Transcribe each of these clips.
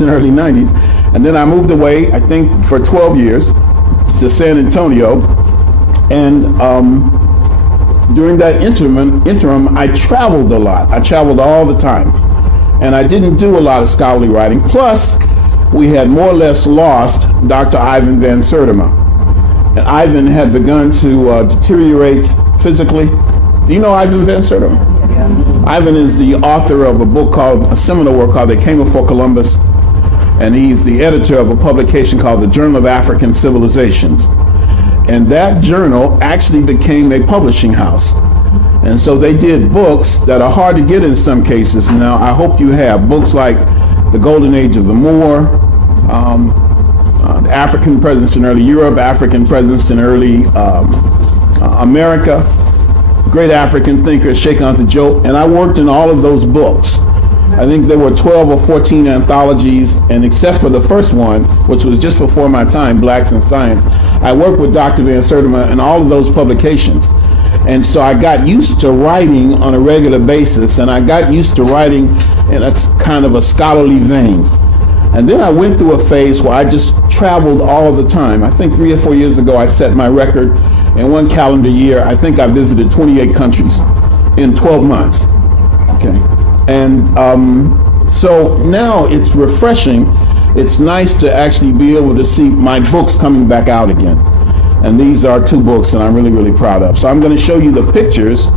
80s and early 90s. And then I moved away, I think, for 12 years to San Antonio. And during that interim, I traveled a lot. I traveled all the time. And I didn't do a lot of scholarly writing. Plus, we had more or less lost Dr. Ivan Van Sertima. And Ivan had begun to deteriorate physically. Do you know Ivan Van Sertima? Yeah. Ivan is the author of a seminal work called They Came Before Columbus. And he's the editor of a publication called the Journal of African Civilizations. And that journal actually became a publishing house. And so they did books that are hard to get in some cases. Now, I hope you have books like The Golden Age of the Moor, the African presence in early Europe, African presence in early America, great African thinker, Sheikh Anta Diop, and I worked in all of those books. I think there were 12 or 14 anthologies, and except for the first one, which was just before my time, Blacks in Science, I worked with Dr. Van Sertima in all of those publications. And so I got used to writing on a regular basis, and I got used to writing in a kind of a scholarly vein. And then I went through a phase where I just traveled all the time. I think 3 or 4 years ago, I set my record. In one calendar year, I think I visited 28 countries in 12 months. Okay. And so now it's refreshing. It's nice to actually be able to see my books coming back out again. And these are 2 books that I'm really, really proud of. So I'm going to show you the pictures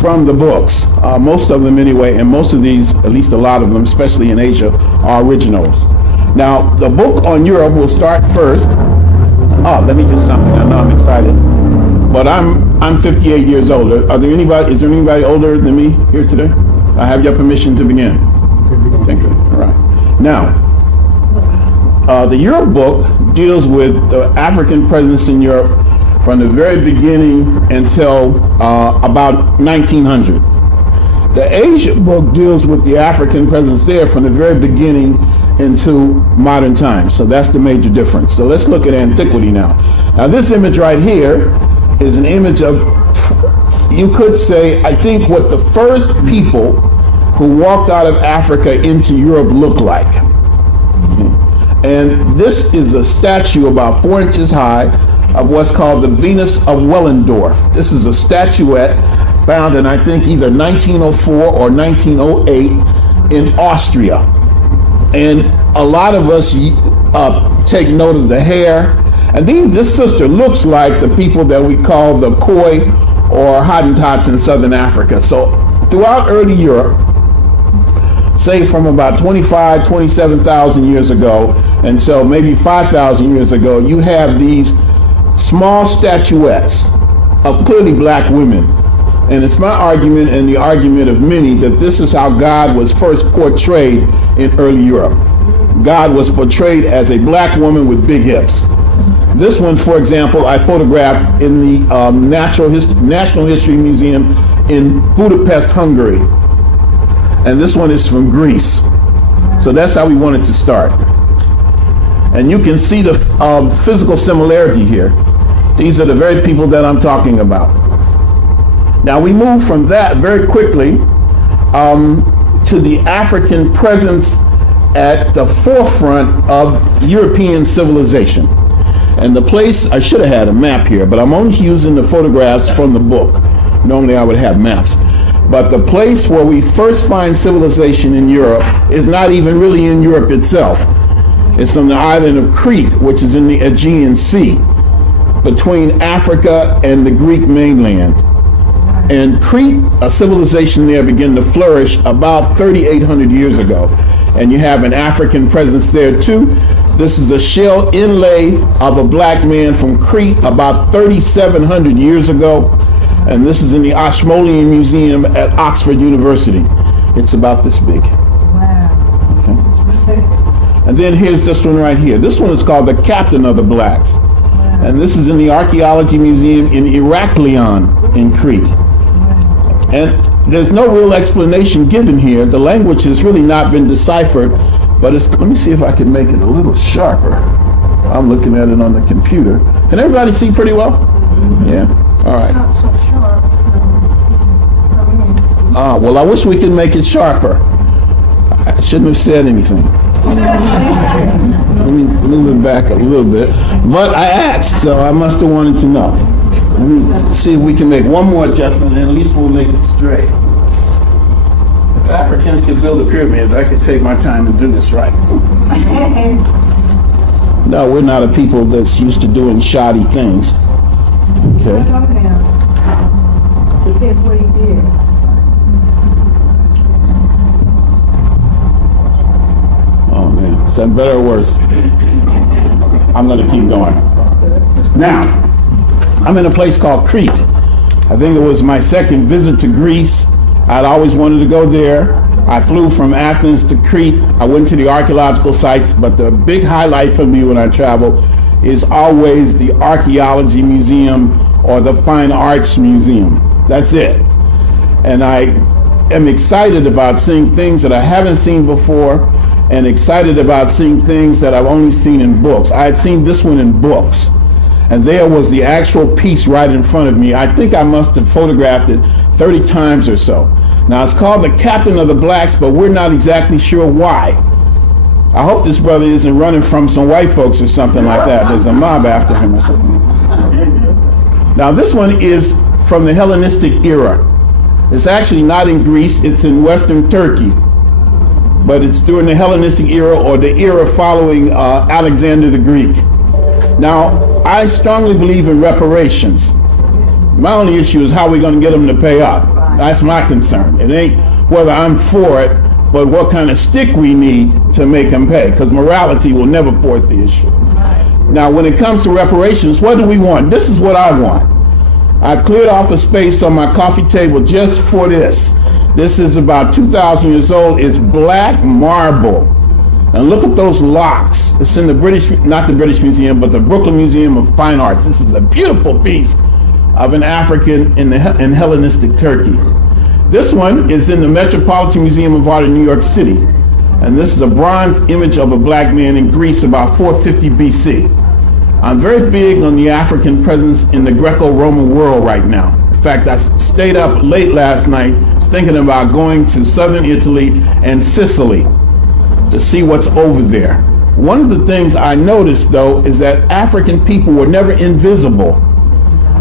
from the books, most of them anyway, and most of these, at least a lot of them, especially in Asia, are originals. Now, the book on Europe will start first. Oh, let me do something. I know I'm excited. But I'm 58 years old. Is there anybody older than me here today? I have your permission to begin. Thank you. All right. Now, the Europe book deals with the African presence in Europe from the very beginning until about 1900. The Asia book deals with the African presence there from the very beginning into modern times. So that's the major difference. So let's look at antiquity now. Now this image right here is an image of, you could say, I think what the first people who walked out of Africa into Europe looked like. And this is a statue about 4 inches high of what's called the Venus of Willendorf. This is a statuette found in, I think, either 1904 or 1908 in Austria. And a lot of us take note of the hair. And this sister looks like the people that we call the Khoi or Hottentots in Southern Africa. So throughout early Europe, say from about 27,000 years ago until maybe 5,000 years ago, you have these small statuettes of clearly black women. And it's my argument and the argument of many that this is how God was first portrayed in early Europe. God was portrayed as a black woman with big hips. This one, for example, I photographed in the National History Museum in Budapest, Hungary. And this one is from Greece. So that's how we wanted to start. And you can see the physical similarity here. These are the very people that I'm talking about. Now we move from that very quickly to the African presence at the forefront of European civilization. And the place, I should have had a map here, but I'm only using the photographs from the book. Normally I would have maps. But the place where we first find civilization in Europe is not even really in Europe itself. It's on the island of Crete, which is in the Aegean Sea, between Africa and the Greek mainland. And Crete, a civilization there began to flourish about 3,800 years ago. And you have an African presence there too. This is a shell inlay of a black man from Crete about 3,700 years ago. And this is in the Ashmolean Museum at Oxford University. It's about this big. Wow. Okay. And then here's this one right here. This one is called the Captain of the Blacks. Wow. And this is in the Archaeology Museum in Heraklion in Crete. Wow. And there's no real explanation given here. The language has really not been deciphered, but let me see if I can make it a little sharper. I'm looking at it on the computer. Can everybody see pretty well? Yeah. All right. Not so sharp. Well, I wish we could make it sharper. I shouldn't have said anything. Let me move it back a little bit. But I asked, so I must have wanted to know. Let me see if we can make one more adjustment, and at least we'll make it straight. If Africans could build the pyramids, I could take my time and do this right. No, we're not a people that's used to doing shoddy things. Okay. Depends what he did. Oh man, is that better or worse? I'm gonna keep going. Now, I'm in a place called Crete. I think it was my second visit to Greece. I'd always wanted to go there. I flew from Athens to Crete. I went to the archaeological sites, but the big highlight for me when I travel is always the archaeology museum or the fine arts museum. That's it. And I am excited about seeing things that I haven't seen before, and excited about seeing things that I've only seen in books. I had seen this one in books, and there was the actual piece right in front of me. I think I must have photographed it 30 times or so. Now, it's called the Captain of the Blacks, but we're not exactly sure why. I hope this brother isn't running from some white folks or something like that. There's a mob after him or something. Now, this one is from the Hellenistic era. It's actually not in Greece, it's in Western Turkey. But it's during the Hellenistic era, or the era following Alexander the Greek. Now, I strongly believe in reparations. My only issue is how we're going to get them to pay up. That's my concern. It ain't whether I'm for it, but what kind of stick we need to make them pay, because morality will never force the issue. Now, when it comes to reparations, what do we want? This is what I want. I've cleared off a space on my coffee table just for this. This is about 2,000 years old. It's black marble. And look at those locks. It's in the British, not the British Museum, but the Brooklyn Museum of Fine Arts. This is a beautiful piece of an African in Hellenistic Turkey. This one is in the Metropolitan Museum of Art in New York City. And this is a bronze image of a black man in Greece about 450 BC. I'm very big on the African presence in the Greco-Roman world right now. In fact, I stayed up late last night thinking about going to southern Italy and Sicily to see what's over there. One of the things I noticed, though, is that African people were never invisible.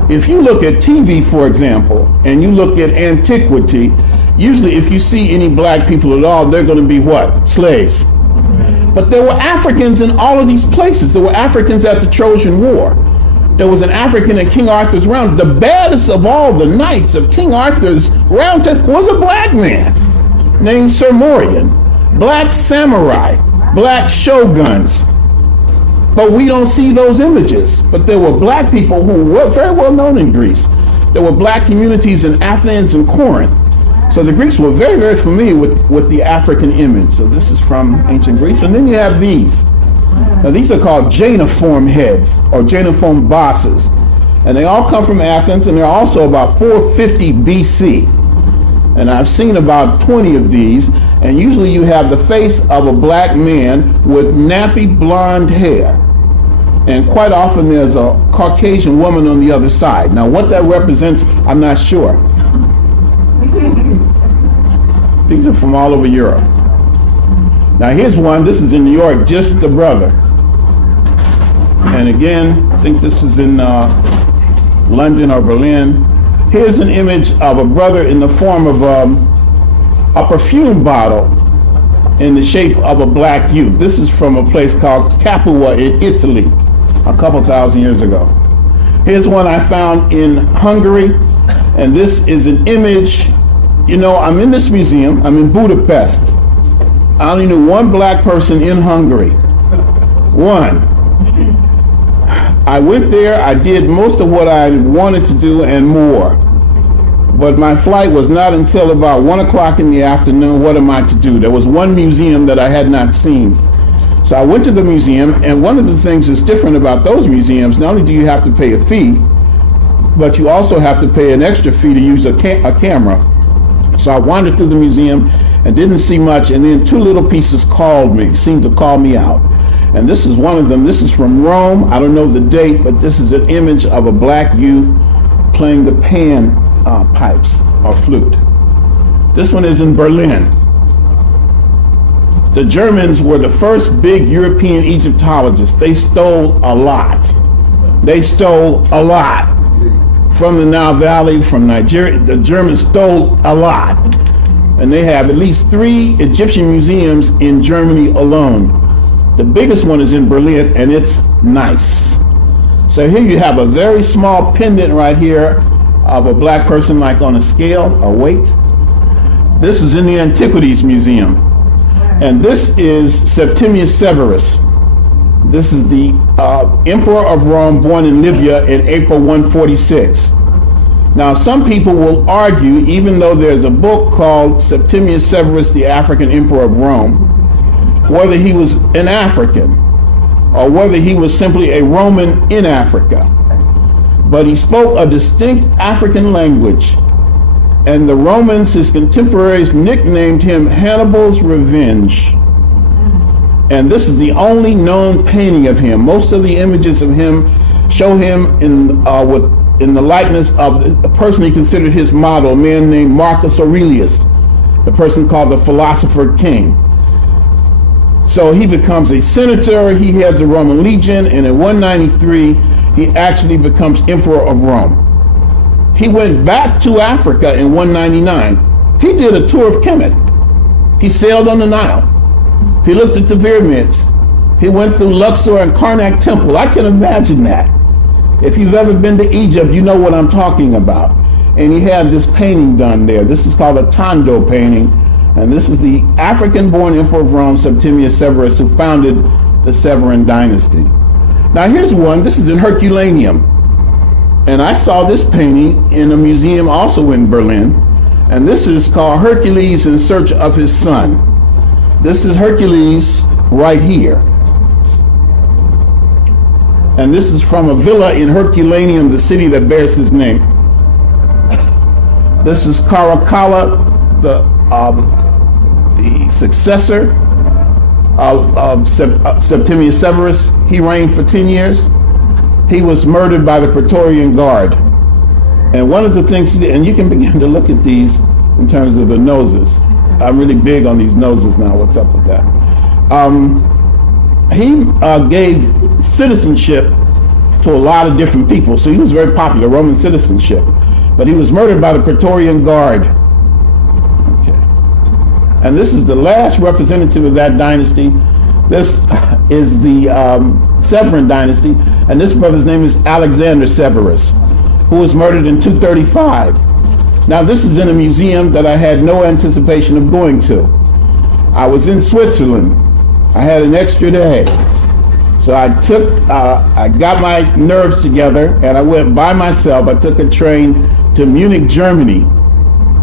If you look at TV, for example, and you look at antiquity, usually if you see any black people at all, they're going to be what? Slaves. But there were Africans in all of these places. There were Africans at the Trojan War. There was an African at King Arthur's round. The baddest of all the knights of King Arthur's round was a black man named Sir Morian. Black samurai, black shoguns. But we don't see those images. But there were black people who were very well known in Greece. There were black communities in Athens and Corinth. So the Greeks were very, very familiar with the African image. So this is from ancient Greece. And then you have these. Now these are called Janiform heads or Janiform bosses. And they all come from Athens, and they're also about 450 BC. And I've seen about 20 of these. And usually you have the face of a black man with nappy blonde hair. And quite often there's a Caucasian woman on the other side. Now what that represents, I'm not sure. These are from all over Europe. Now here's one, this is in New York, just the brother. And again, I think this is in London or Berlin. Here's an image of a brother in the form of a perfume bottle in the shape of a black youth. This is from a place called Capua in Italy, a couple thousand years ago. Here's one I found in Hungary, and this is an image. You know, I'm in this museum, I'm in Budapest. I only knew one black person in Hungary. One. I went there, I did most of what I wanted to do and more. But my flight was not until about 1 o'clock in the afternoon. What am I to do? There was one museum that I had not seen. So I went to the museum, and one of the things that's different about those museums, not only do you have to pay a fee, but you also have to pay an extra fee to use a camera. So I wandered through the museum and didn't see much, and then two little pieces seemed to call me out. And this is one of them. This is from Rome. I don't know the date, but this is an image of a black youth playing the pan pipes or flute. This one is in Berlin. The Germans were the first big European Egyptologists. They stole a lot. They stole a lot from the Nile Valley, from Nigeria. The Germans stole a lot. And they have at least 3 Egyptian museums in Germany alone. The biggest one is in Berlin, and it's nice. So here you have a very small pendant right here of a black person, like on a scale, a weight. This is in the Antiquities Museum. And this is Septimius Severus. This is the Emperor of Rome, born in Libya in April 146. Now, some people will argue, even though there's a book called Septimius Severus, the African Emperor of Rome, whether he was an African or whether he was simply a Roman in Africa. But he spoke a distinct African language, and the Romans, his contemporaries, nicknamed him Hannibal's Revenge. And this is the only known painting of him. Most of the images of him show him in the likeness of a person he considered his model, a man named Marcus Aurelius, the person called the Philosopher King. So he becomes a senator, he heads the Roman legion, and in 193, he actually becomes Emperor of Rome. He went back to Africa in 199. He did a tour of Kemet. He sailed on the Nile. He looked at the pyramids. He went through Luxor and Karnak Temple. I can imagine that. If you've ever been to Egypt, you know what I'm talking about. And he had this painting done there. This is called a Tondo painting. And this is the African-born Emperor of Rome, Septimius Severus, who founded the Severan dynasty. Now here's one. This is in Herculaneum. And I saw this painting in a museum also in Berlin. And this is called Hercules in Search of His Son. This is Hercules right here. And this is from a villa in Herculaneum, the city that bears his name. This is Caracalla, the successor of Septimius Severus. He reigned for 10 years. He was murdered by the Praetorian Guard. And one of the things, and you can begin to look at these in terms of the noses. I'm really big on these noses now. What's up with that? He gave citizenship to a lot of different people. So he was very popular, Roman citizenship. But he was murdered by the Praetorian Guard. Okay. And this is the last representative of that dynasty. This is the Severan dynasty. And this brother's name is Alexander Severus, who was murdered in 235. Now this is in a museum that I had no anticipation of going to. I was in Switzerland. I had an extra day. So I got my nerves together and I went by myself. I took a train to Munich, Germany,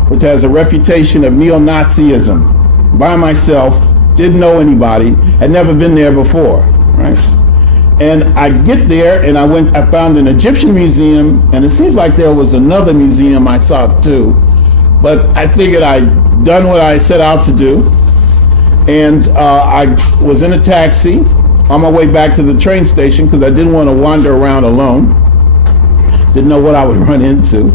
which has a reputation of neo-Nazism. By myself, didn't know anybody, had never been there before, right? And I get there and I found an Egyptian museum, and it seems like there was another museum I saw too, but I figured I'd done what I set out to do. And I was in a taxi on my way back to the train station because I didn't want to wander around alone. Didn't know what I would run into.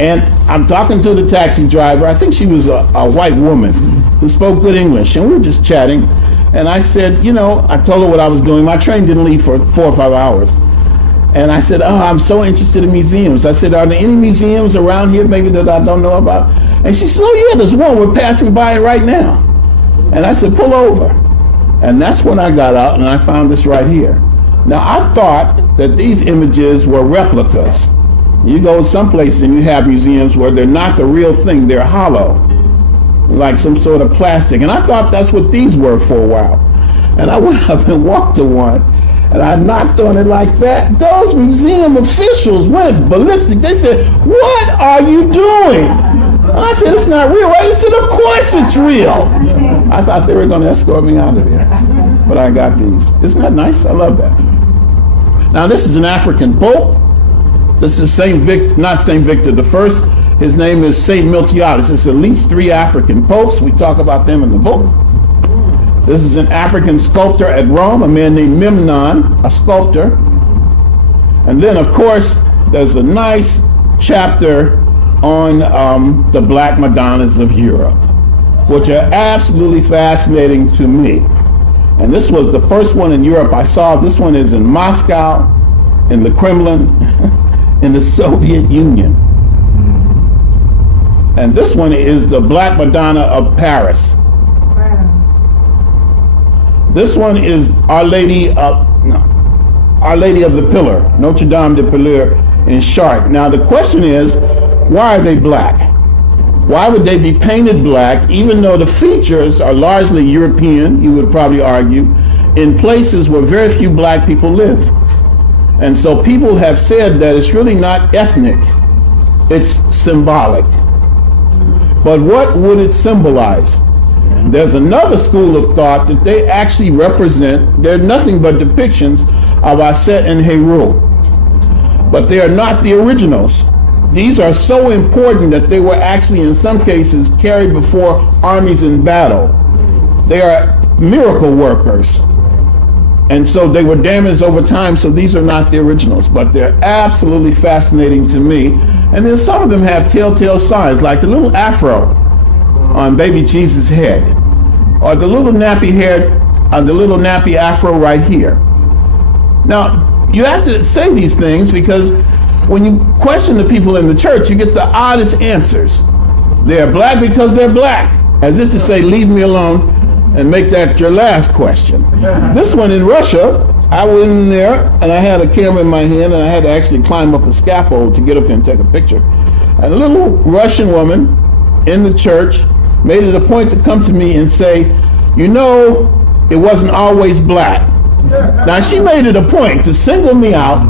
And I'm talking to the taxi driver. I think she was a white woman who spoke good English, and we were just chatting. And I said, I told her what I was doing. My train didn't leave for 4 or 5 hours. And I said, I'm so interested in museums. I said, are there any museums around here maybe that I don't know about? And she said, yeah, there's one. We're passing by it right now. And I said, pull over. And that's when I got out and I found this right here. Now, I thought that these images were replicas. You go some places and you have museums where they're not the real thing, they're hollow, like some sort of plastic. And I thought that's what these were for a while. And I went up and walked to one, and I knocked on it like that. Those museum officials went ballistic. They said, what are you doing? And I said, it's not real. They said, of course it's real. I thought they were going to escort me out of there. But I got these. Isn't that nice? I love that. Now, this is an African pope. This is not Saint Victor the First. His name is Saint Miltiades. It's at least 3 African popes. We talk about them in the book. This is an African sculptor at Rome, a man named Memnon, a sculptor. And then, of course, there's a nice chapter on the Black Madonnas of Europe. which are absolutely fascinating to me. And this was the first one in Europe I saw. This one is in Moscow, in the Kremlin, in the Soviet Union. And this one is the Black Madonna of Paris. This one is Our Lady of the Pillar, Notre Dame de Pillar in Chartres. Now the question is, why are they black? Why would they be painted black, even though the features are largely European, you would probably argue, in places where very few black people live? And so people have said that it's really not ethnic, it's symbolic. But what would it symbolize? There's another school of thought that they actually represent, they're nothing but depictions of Aset and Heru. But they are not the originals. These are so important that they were actually, in some cases, carried before armies in battle. They are miracle workers. And so they were damaged over time, so these are not the originals, but they're absolutely fascinating to me. And then some of them have telltale signs, like the little afro on baby Jesus' head, or the little nappy afro right here. Now, you have to say these things because when you question the people in the church, you get the oddest answers. They're black because they're black, as if to say, leave me alone and make that your last question. This one in Russia, I went in there and I had a camera in my hand and I had to actually climb up a scaffold to get up there and take a picture. And a little Russian woman in the church made it a point to come to me and say, you know, it wasn't always black. Now she made it a point to single me out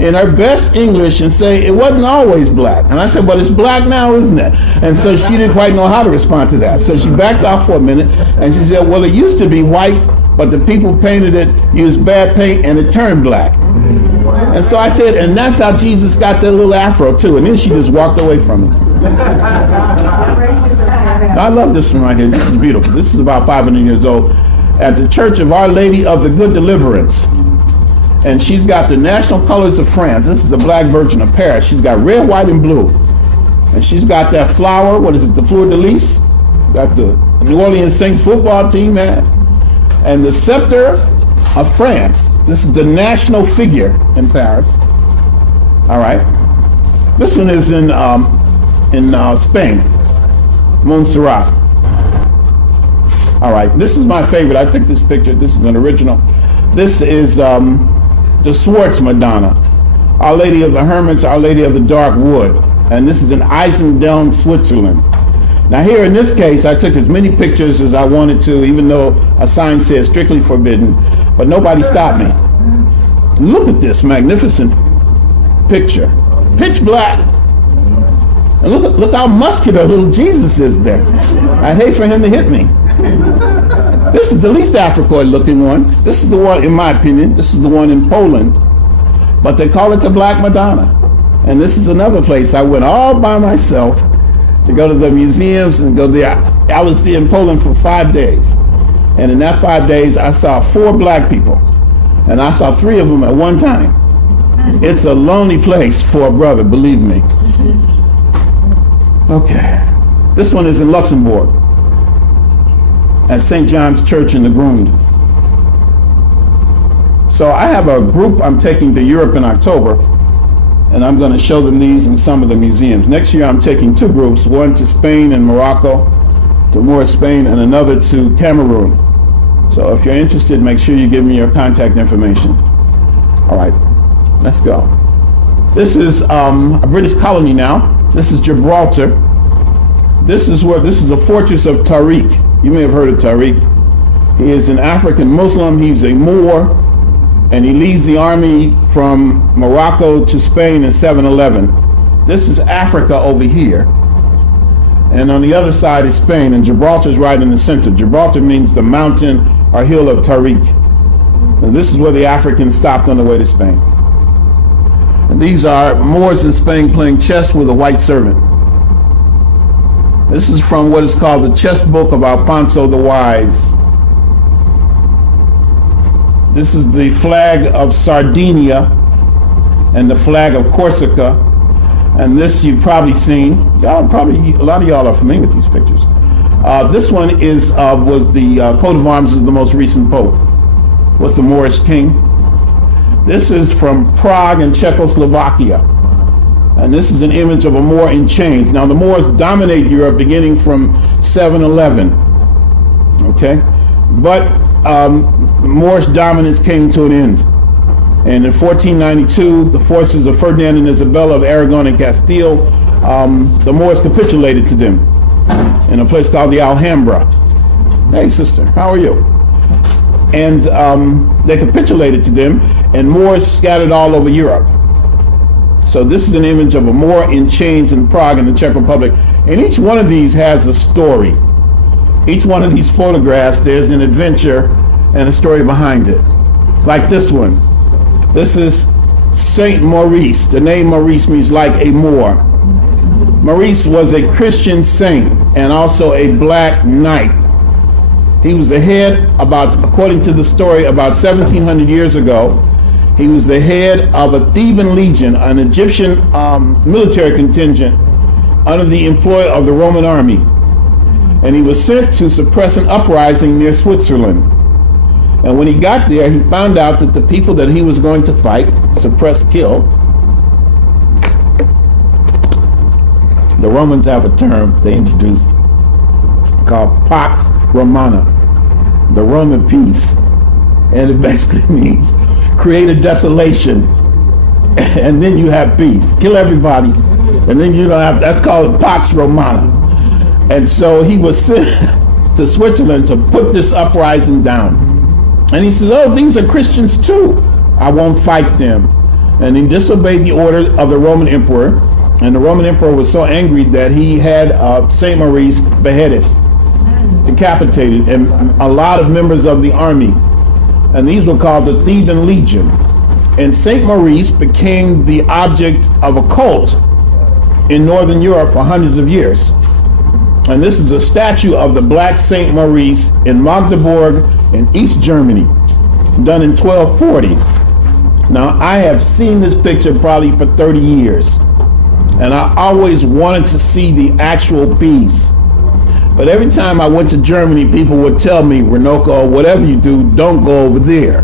in her best English and say, it wasn't always black. And I said, but it's black now, isn't it? And so she didn't quite know how to respond to that. So she backed off for a minute and she said, well, it used to be white, but the people painted it, used bad paint, and it turned black. And so I said, and that's how Jesus got that little afro too. And then she just walked away from me. I love this one right here. This is beautiful. This is about 500 years old at the Church of Our Lady of the Good Deliverance. And she's got the national colors of France. This is the Black Virgin of Paris. She's got red, white, and blue. And she's got that flower, what is it, the fleur de lis? That the New Orleans Saints football team has. And the scepter of France. This is the national figure in Paris. All right. This one is in Spain, Montserrat. All right. This is my favorite. I took this picture. This is an original. This is the Swarthy Madonna, Our Lady of the Hermits, Our Lady of the Dark Wood. And this is in Eisendeln, Switzerland. Now here in this case, I took as many pictures as I wanted to, even though a sign says strictly forbidden, but nobody stopped me. Look at this magnificent picture. Pitch black. And look how muscular little Jesus is there. I'd hate for him to hit me. This is the least Africoid looking one. This is the one, in my opinion, this is the one in Poland. But they call it the Black Madonna. And this is another place I went all by myself to go to the museums and go there. I was in Poland for 5 days. And in that 5 days, I saw 4 black people. And I saw 3 of them at one time. It's a lonely place for a brother, believe me. Okay. This one is in Luxembourg at St. John's Church in the Grund. So I have a group I'm taking to Europe in October, and I'm going to show them these in some of the museums. Next year I'm taking 2 groups, one to Spain and Morocco, to Moorish Spain, and another to Cameroon. So if you're interested, make sure you give me your contact information. All right, let's go. This is a British colony now. This is Gibraltar. This is a fortress of Tariq. You may have heard of Tariq. He is an African Muslim. He's a Moor, and he leads the army from Morocco to Spain in 711. This is Africa over here. And on the other side is Spain, and Gibraltar's right in the center. Gibraltar means the mountain or hill of Tariq. And this is where the Africans stopped on the way to Spain. And these are Moors in Spain playing chess with a white servant. This is from what is called the Chess Book of Alfonso the Wise. This is the flag of Sardinia and the flag of Corsica. And this you've probably seen. A lot of y'all are familiar with these pictures. This one was the coat of arms of the most recent pope, with the Moorish king. This is from Prague in Czechoslovakia. And this is an image of a Moor in chains. Now the Moors dominate Europe beginning from 711. Okay? But Moorish dominance came to an end. And in 1492, the forces of Ferdinand and Isabella of Aragon and Castile, the Moors capitulated to them in a place called the Alhambra. Hey sister, how are you? And they capitulated to them, and Moors scattered all over Europe. So this is an image of a Moor in chains in Prague in the Czech Republic. And each one of these has a story. Each one of these photographs, there's an adventure and a story behind it. Like this one. This is Saint Maurice. The name Maurice means like a Moor. Maurice was a Christian saint and also a black knight. He was the head, according to the story, about 1700 years ago, he was the head of a Theban legion, an Egyptian military contingent under the employ of the Roman army. And he was sent to suppress an uprising near Switzerland. And when he got there, he found out that the people that he was going to fight, suppress, kill, the Romans have a term they introduced called Pax Romana, the Roman peace. And it basically means create a desolation and then you have peace. Kill everybody and then you don't have, that's called Pax Romana. And so he was sent to Switzerland to put this uprising down. And he says, oh, these are Christians too. I won't fight them. And he disobeyed the order of the Roman emperor. And the Roman emperor was so angry that he had St. Maurice beheaded, decapitated, and a lot of members of the army. And these were called the Theban Legion. And St. Maurice became the object of a cult in Northern Europe for hundreds of years. And this is a statue of the Black St. Maurice in Magdeburg in East Germany, done in 1240. Now, I have seen this picture probably for 30 years, and I always wanted to see the actual piece. But every time I went to Germany, people would tell me, Runoko, whatever you do, don't go over there.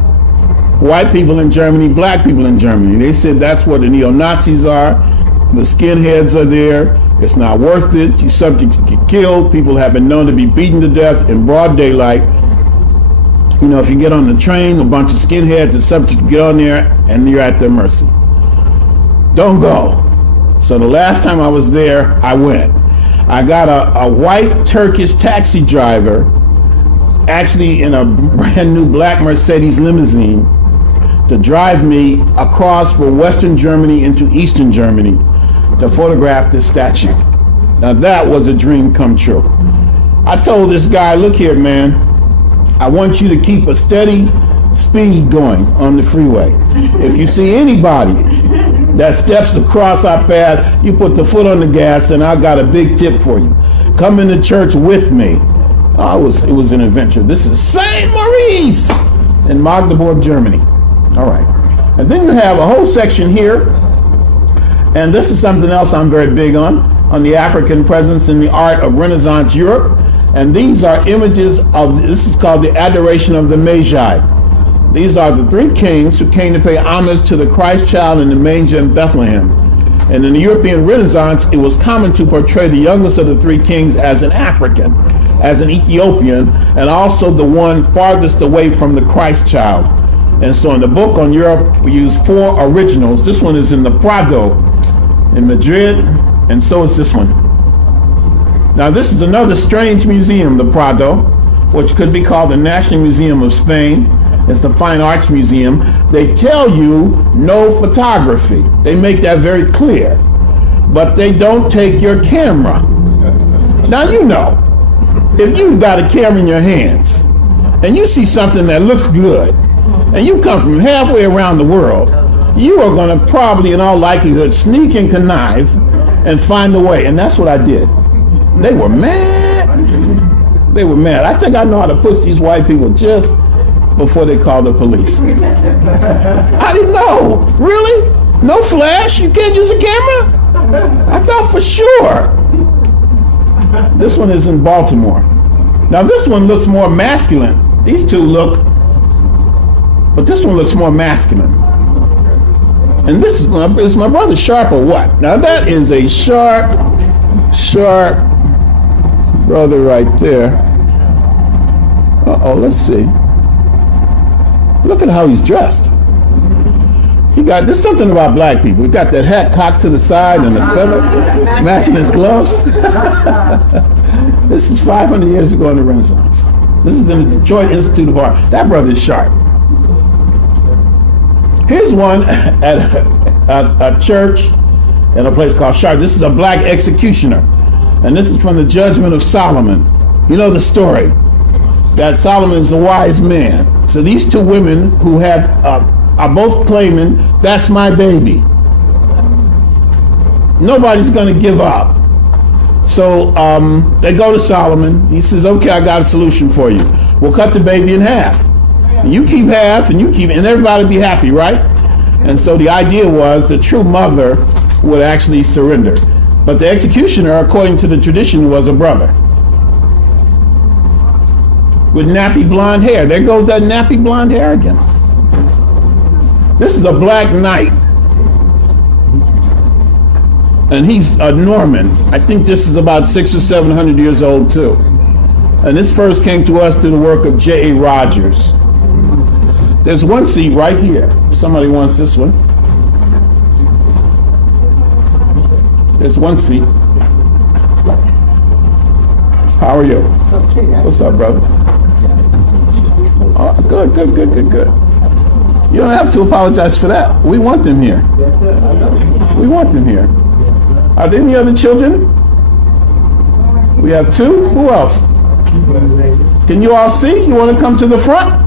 White people in Germany, black people in Germany, they said that's where the neo-Nazis are, the skinheads are there, it's not worth it, you're subject to get killed, people have been known to be beaten to death in broad daylight. You know, if you get on the train, a bunch of skinheads are subject to get on there and you're at their mercy. Don't go. So the last time I was there, I went. I got a white Turkish taxi driver, actually in a brand new black Mercedes limousine, to drive me across from Western Germany into Eastern Germany to photograph this statue. Now that was a dream come true. I told this guy, look here, man, I want you to keep a steady speed going on the freeway. If you see anybody that steps across our path, you put the foot on the gas and I got a big tip for you. Come into church with me. It was an adventure. This is St. Maurice in Magdeburg, Germany. All right. And then you have a whole section here, and this is something else I'm very big on the African presence in the art of Renaissance Europe. And these are images of, this is called the Adoration of the Magi. These are the three kings who came to pay homage to the Christ child in the manger in Bethlehem. And in the European Renaissance, it was common to portray the youngest of the three kings as an African, as an Ethiopian, and also the one farthest away from the Christ child. And so in the book on Europe, we use 4 originals. This one is in the Prado in Madrid, and so is this one. Now this is another strange museum, the Prado, which could be called the National Museum of Spain. It's the Fine Arts Museum. They tell you no photography. They make that very clear. But they don't take your camera. Now you know, if you've got a camera in your hands and you see something that looks good and you come from halfway around the world, you are going to probably in all likelihood sneak and connive and find a way. And that's what I did. They were mad. They were mad. I think I know how to push these white people just before they call the police. I didn't know. Really? No flash? You can't use a camera? I thought for sure. This one is in Baltimore. Now this one looks more masculine. These two look, but this one looks more masculine. And this is my brother Sharp or what? Now that is a sharp brother right there. Uh-oh, let's see. Look at how he's dressed. There's something about black people. We got that hat cocked to the side and the feather matching his gloves. This is 500 years ago in the Renaissance. This is in the Detroit Institute of Art. That brother is sharp. Here's one at a church in a place called Sharp. This is a black executioner. And this is from the Judgment of Solomon. You know the story, that Solomon is a wise man. So these two women who are both claiming, that's my baby. Nobody's going to give up. So they go to Solomon. He says, okay, I got a solution for you. We'll cut the baby in half. And you keep half, and and everybody will be happy, right? And so the idea was the true mother would actually surrender. But the executioner, according to the tradition, was a brother with nappy blonde hair. There goes that nappy blonde hair again. This is a black knight. And he's a Norman. I think this is about 600 or 700 years old too. And this first came to us through the work of J.A. Rogers. There's one seat right here. If somebody wants this one. There's one seat. How are you? What's up, brother? Oh, good. You don't have to apologize for that. We want them here. We want them here. Are there any other children? We have two. Who else? Can you all see? You want to come to the front?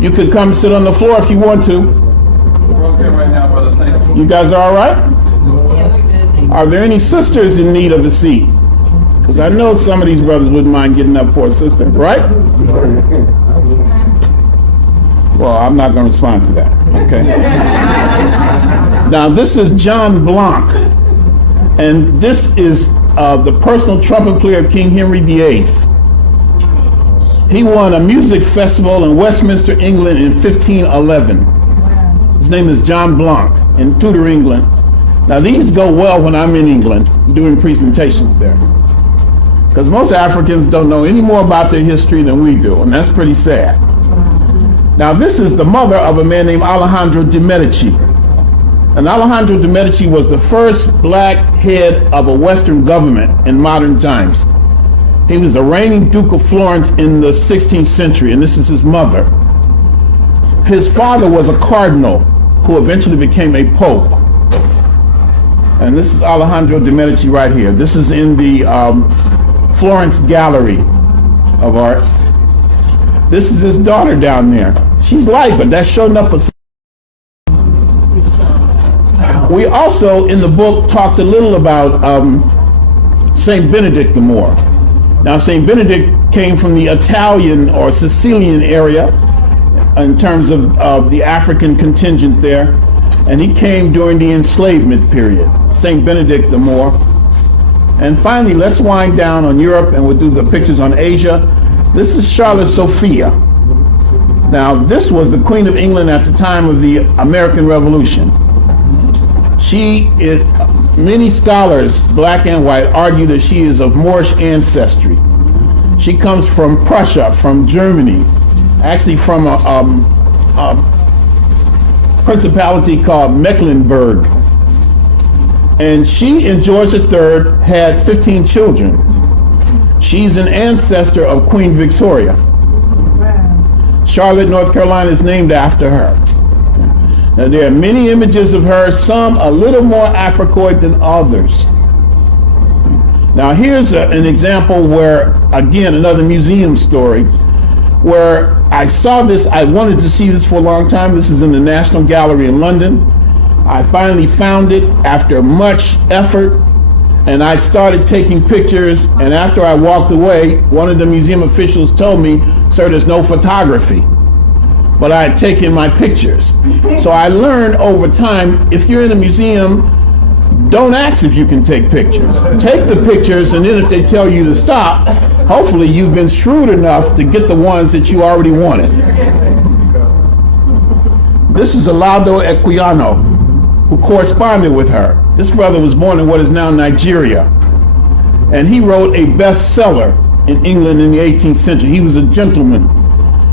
You could come sit on the floor if you want to. We're okay right now, brother. Thank you. You guys are all right? Are there any sisters in need of a seat? Because I know some of these brothers wouldn't mind getting up for a sister, right? Well, I'm not going to respond to that, okay? Now, this is John Blanc, and this is the personal trumpet player of King Henry VIII. He won a music festival in Westminster, England in 1511. His name is John Blanc in Tudor, England. Now, these go well when I'm in England doing presentations there, because most Africans don't know any more about their history than we do, and that's pretty sad. Now, this is the mother of a man named Alejandro de Medici. And Alejandro de Medici was the first black head of a Western government in modern times. He was the reigning Duke of Florence in the 16th century, and this is his mother. His father was a cardinal who eventually became a pope. And this is Alejandro de Medici right here. This is in the Florence Gallery of Art. This is his daughter down there. She's light, but that's showing up for. We also, in the book, talked a little about St. Benedict the Moor. Now, St. Benedict came from the Italian or Sicilian area in terms of the African contingent there, and he came during the enslavement period, St. Benedict the Moor. And finally, let's wind down on Europe, and we'll do the pictures on Asia. This is Charlotte Sophia. Now, this was the Queen of England at the time of the American Revolution. Many scholars, black and white, argue that she is of Moorish ancestry. She comes from Prussia, from Germany, actually from a principality called Mecklenburg. And she and George III had 15 children. She's an ancestor of Queen Victoria. Charlotte, North Carolina is named after her. Now, there are many images of her, some a little more Africoid than others. Now, here's an example where, again, another museum story, where I saw this. I wanted to see this for a long time. This is in the National Gallery in London. I finally found it after much effort, and I started taking pictures, and after I walked away, one of the museum officials told me, "Sir, there's no photography." But I had taken my pictures. So I learned over time, if you're in a museum, Don't ask if you can take pictures. Take the pictures, and then if they tell you to stop, hopefully you've been shrewd enough to get the ones that you already wanted. This is Alado Equiano, who corresponded with her. This brother was born in what is now Nigeria, and he wrote a bestseller in England in the 18th century. He was a gentleman.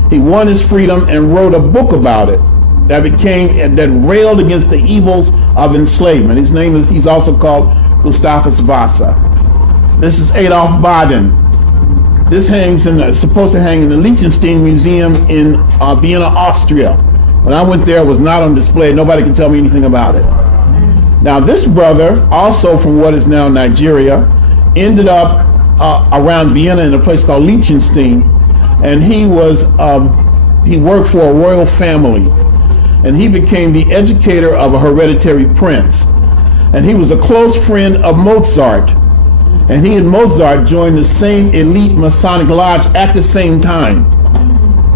He won his freedom and wrote a book about it that railed against the evils of enslavement. His name is, he's also called Gustavus Vasa. This is Adolf Baden. This is supposed to hang in the Liechtenstein Museum in Vienna, Austria. When I went there, it was not on display. Nobody can tell me anything about it. Now, this brother, also from what is now Nigeria, ended up around Vienna in a place called Liechtenstein, and he worked for a royal family, and he became the educator of a hereditary prince. And he was a close friend of Mozart, and he and Mozart joined the same elite Masonic lodge at the same time.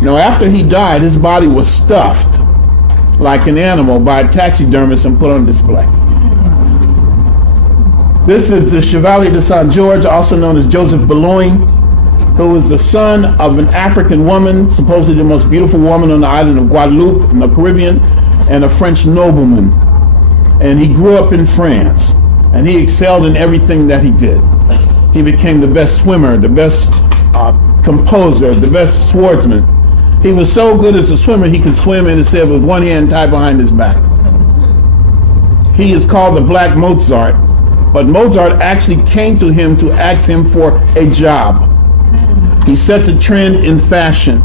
Now, after he died, his body was stuffed like an animal by a taxidermist and put on display. This is the Chevalier de Saint George, also known as Joseph Boulogne, who is the son of an African woman, supposedly the most beautiful woman on the island of Guadeloupe in the Caribbean, and a French nobleman. And he grew up in France, and he excelled in everything that he did. He became the best swimmer, the best composer, the best swordsman. He was so good as a swimmer, he could swim, and it said, with one hand tied behind his back. He is called the Black Mozart, but Mozart actually came to him to ask him for a job. He set the trend in fashion.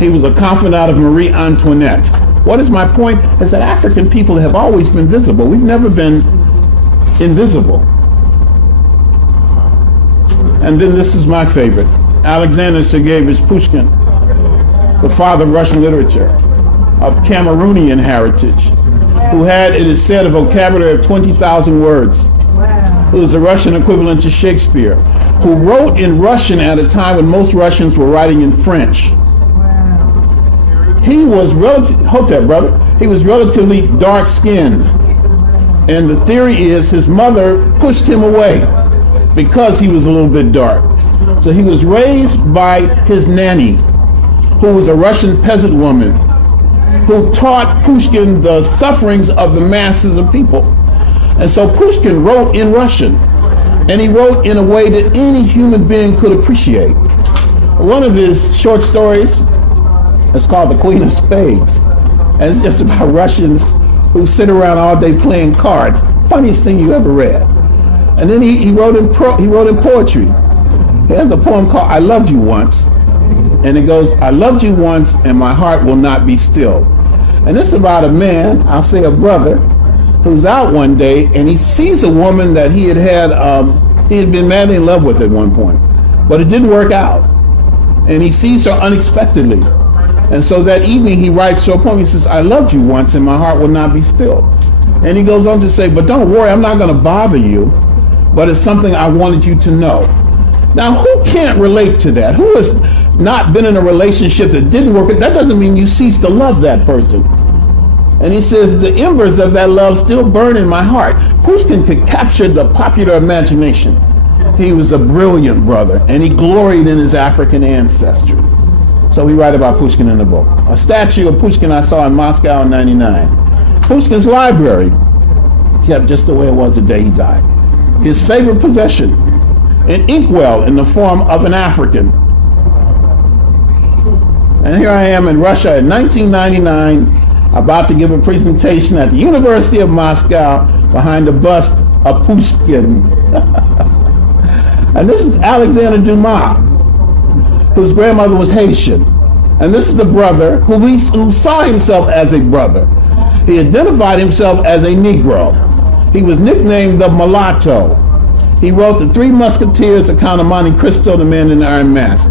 He was a confidant of Marie Antoinette. What is my point? Is that African people have always been visible. We've never been invisible. And then this is my favorite. Alexander Sergeyevich Pushkin, the father of Russian literature, of Cameroonian heritage, who had, it is said, a vocabulary of 20,000 words. Who was the Russian equivalent to Shakespeare, who wrote in Russian at a time when most Russians were writing in French. He was relatively dark-skinned, and the theory is his mother pushed him away because he was a little bit dark. So he was raised by his nanny, who was a Russian peasant woman, who taught Pushkin the sufferings of the masses of people. And so Pushkin wrote in Russian, and he wrote in a way that any human being could appreciate. One of his short stories is called The Queen of Spades, and it's just about Russians who sit around all day playing cards. Funniest thing you ever read. And then he wrote in poetry. He has a poem called I Loved You Once, and it goes, I loved you once and my heart will not be still. And it's about a man, I'll say a brother, who's out one day and he sees a woman that he had been madly in love with at one point, but it didn't work out. And he sees her unexpectedly. And so that evening he writes her a poem. He says, I loved you once and my heart will not be still. And he goes on to say, but don't worry, I'm not going to bother you, but it's something I wanted you to know. Now, who can't relate to that? Who has not been in a relationship that didn't work? That doesn't mean you cease to love that person. And he says, the embers of that love still burn in my heart. Pushkin could capture the popular imagination. He was a brilliant brother, and he gloried in his African ancestry. So we write about Pushkin in the book. A statue of Pushkin I saw in Moscow in '99. Pushkin's library kept just the way it was the day he died. His favorite possession, an inkwell in the form of an African. And here I am in Russia in 1999, about to give a presentation at the University of Moscow behind the bust of Pushkin. And this is Alexander Dumas, whose grandmother was Haitian. And this is the brother who saw himself as a brother. He identified himself as a Negro. He was nicknamed the Mulatto. He wrote the Three Musketeers, The Count of Monte Cristo, The Man in the Iron Mask.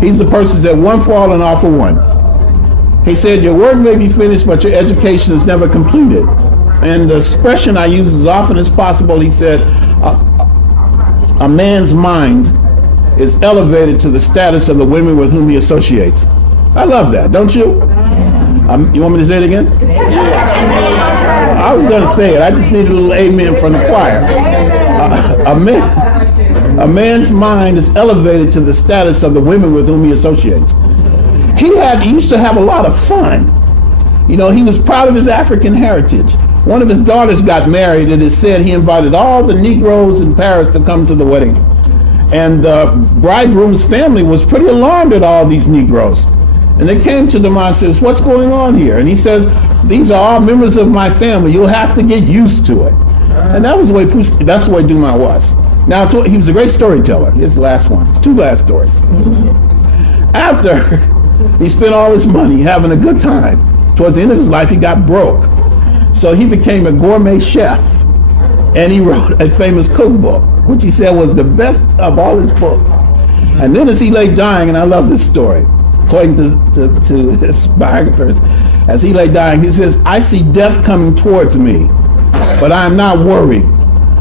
He's the person that said one for all and all for one. He said, your work may be finished, but your education is never completed. And the expression I use as often as possible, he said, a man's mind is elevated to the status of the women with whom he associates. I love that, don't you? You want me to say it again? I was going to say it. I just need a little amen from the choir. A man's mind is elevated to the status of the women with whom he associates. He used to have a lot of fun. You know, he was proud of his African heritage. One of his daughters got married, and it said he invited all the Negroes in Paris to come to the wedding. And the bridegroom's family was pretty alarmed at all these Negroes. And they came to the man and says, "What's going on here?" And he says, "These are all members of my family. You'll have to get used to it." And that's the way Dumas was. Now, he was a great storyteller. Here's the last one. Two last stories. After he spent all his money having a good time, towards the end of his life, he got broke. So he became a gourmet chef, and he wrote a famous cookbook, which he said was the best of all his books. And then as he lay dying, and I love this story, according to his biographers, as he lay dying, he says, "I see death coming towards me, but I am not worried.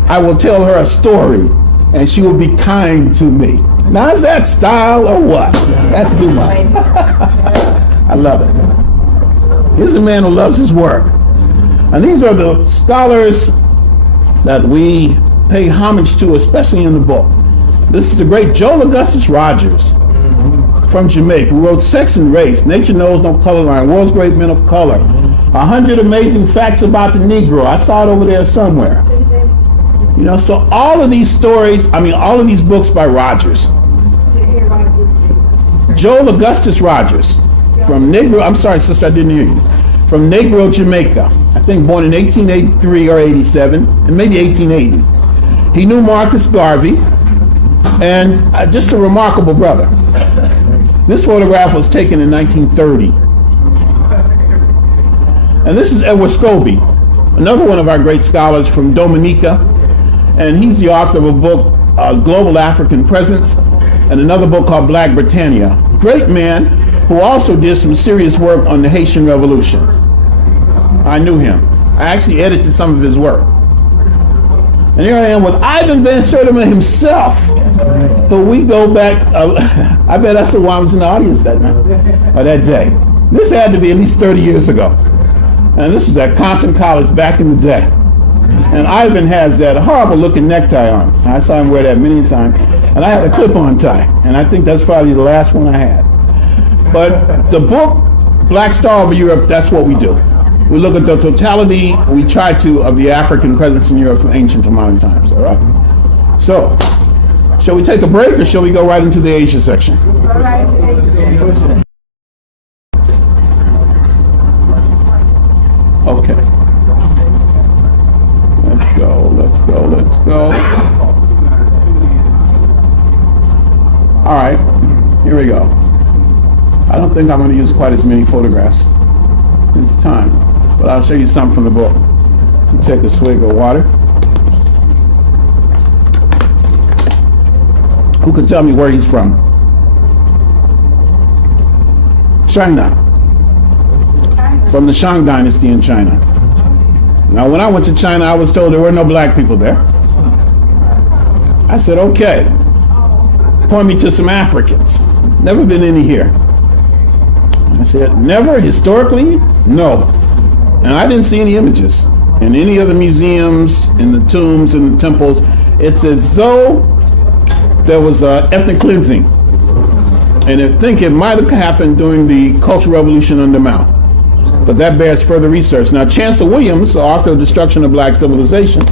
I will tell her a story, and she will be kind to me." Now, is that style or what? That's Dumas. I love it. Here's a man who loves his work. And these are the scholars that we pay homage to, especially in the book. This is the great Joel Augustus Rogers from Jamaica, who wrote Sex and Race, Nature Knows No Color Line, World's Great Men of Color, 100 Amazing Facts About the Negro. I saw it over there somewhere. You know, so all of these stories, all of these books by Rogers. Joel Augustus Rogers from Negro, I'm sorry, sister, I didn't hear you. From Negro, Jamaica. I think born in 1883 or 87, and maybe 1880. He knew Marcus Garvey, and just a remarkable brother. This photograph was taken in 1930. And this is Edward Scobie, another one of our great scholars from Dominica, and he's the author of a book, Global African Presence, and another book called Black Britannia. Great man who also did some serious work on the Haitian Revolution. I knew him. I actually edited some of his work. And here I am with Ivan Van Sertima himself, who we go back, I bet that's the one I was in the audience that night, or that day. This had to be at least 30 years ago. And this is at Compton College back in the day. And Ivan has that horrible looking necktie on. I saw him wear that many times. And I had a clip-on tie. And I think that's probably the last one I had. But the book, Black Star Over Europe, that's what we do. We look at the totality, we try to, of the African presence in Europe from ancient to modern times, all right? So, shall we take a break or shall we go right into the Asia section? Go right to the Asia section. Okay. Let's go. All right, here we go. I don't think I'm going to use quite as many photographs this time, but I'll show you some from the book. So take a swig of water. Who can tell me where he's from? China. From the Shang Dynasty in China. Now, when I went to China, I was told there were no black people there. I said, okay. Point me to some Africans. Never been any here. I said, never? Historically? No. And I didn't see any images in any of the museums, in the tombs, in the temples. It's as though there was ethnic cleansing. And I think it might have happened during the Cultural Revolution under Mao. But that bears further research. Now, Chancellor Williams, the author of Destruction of Black Civilization,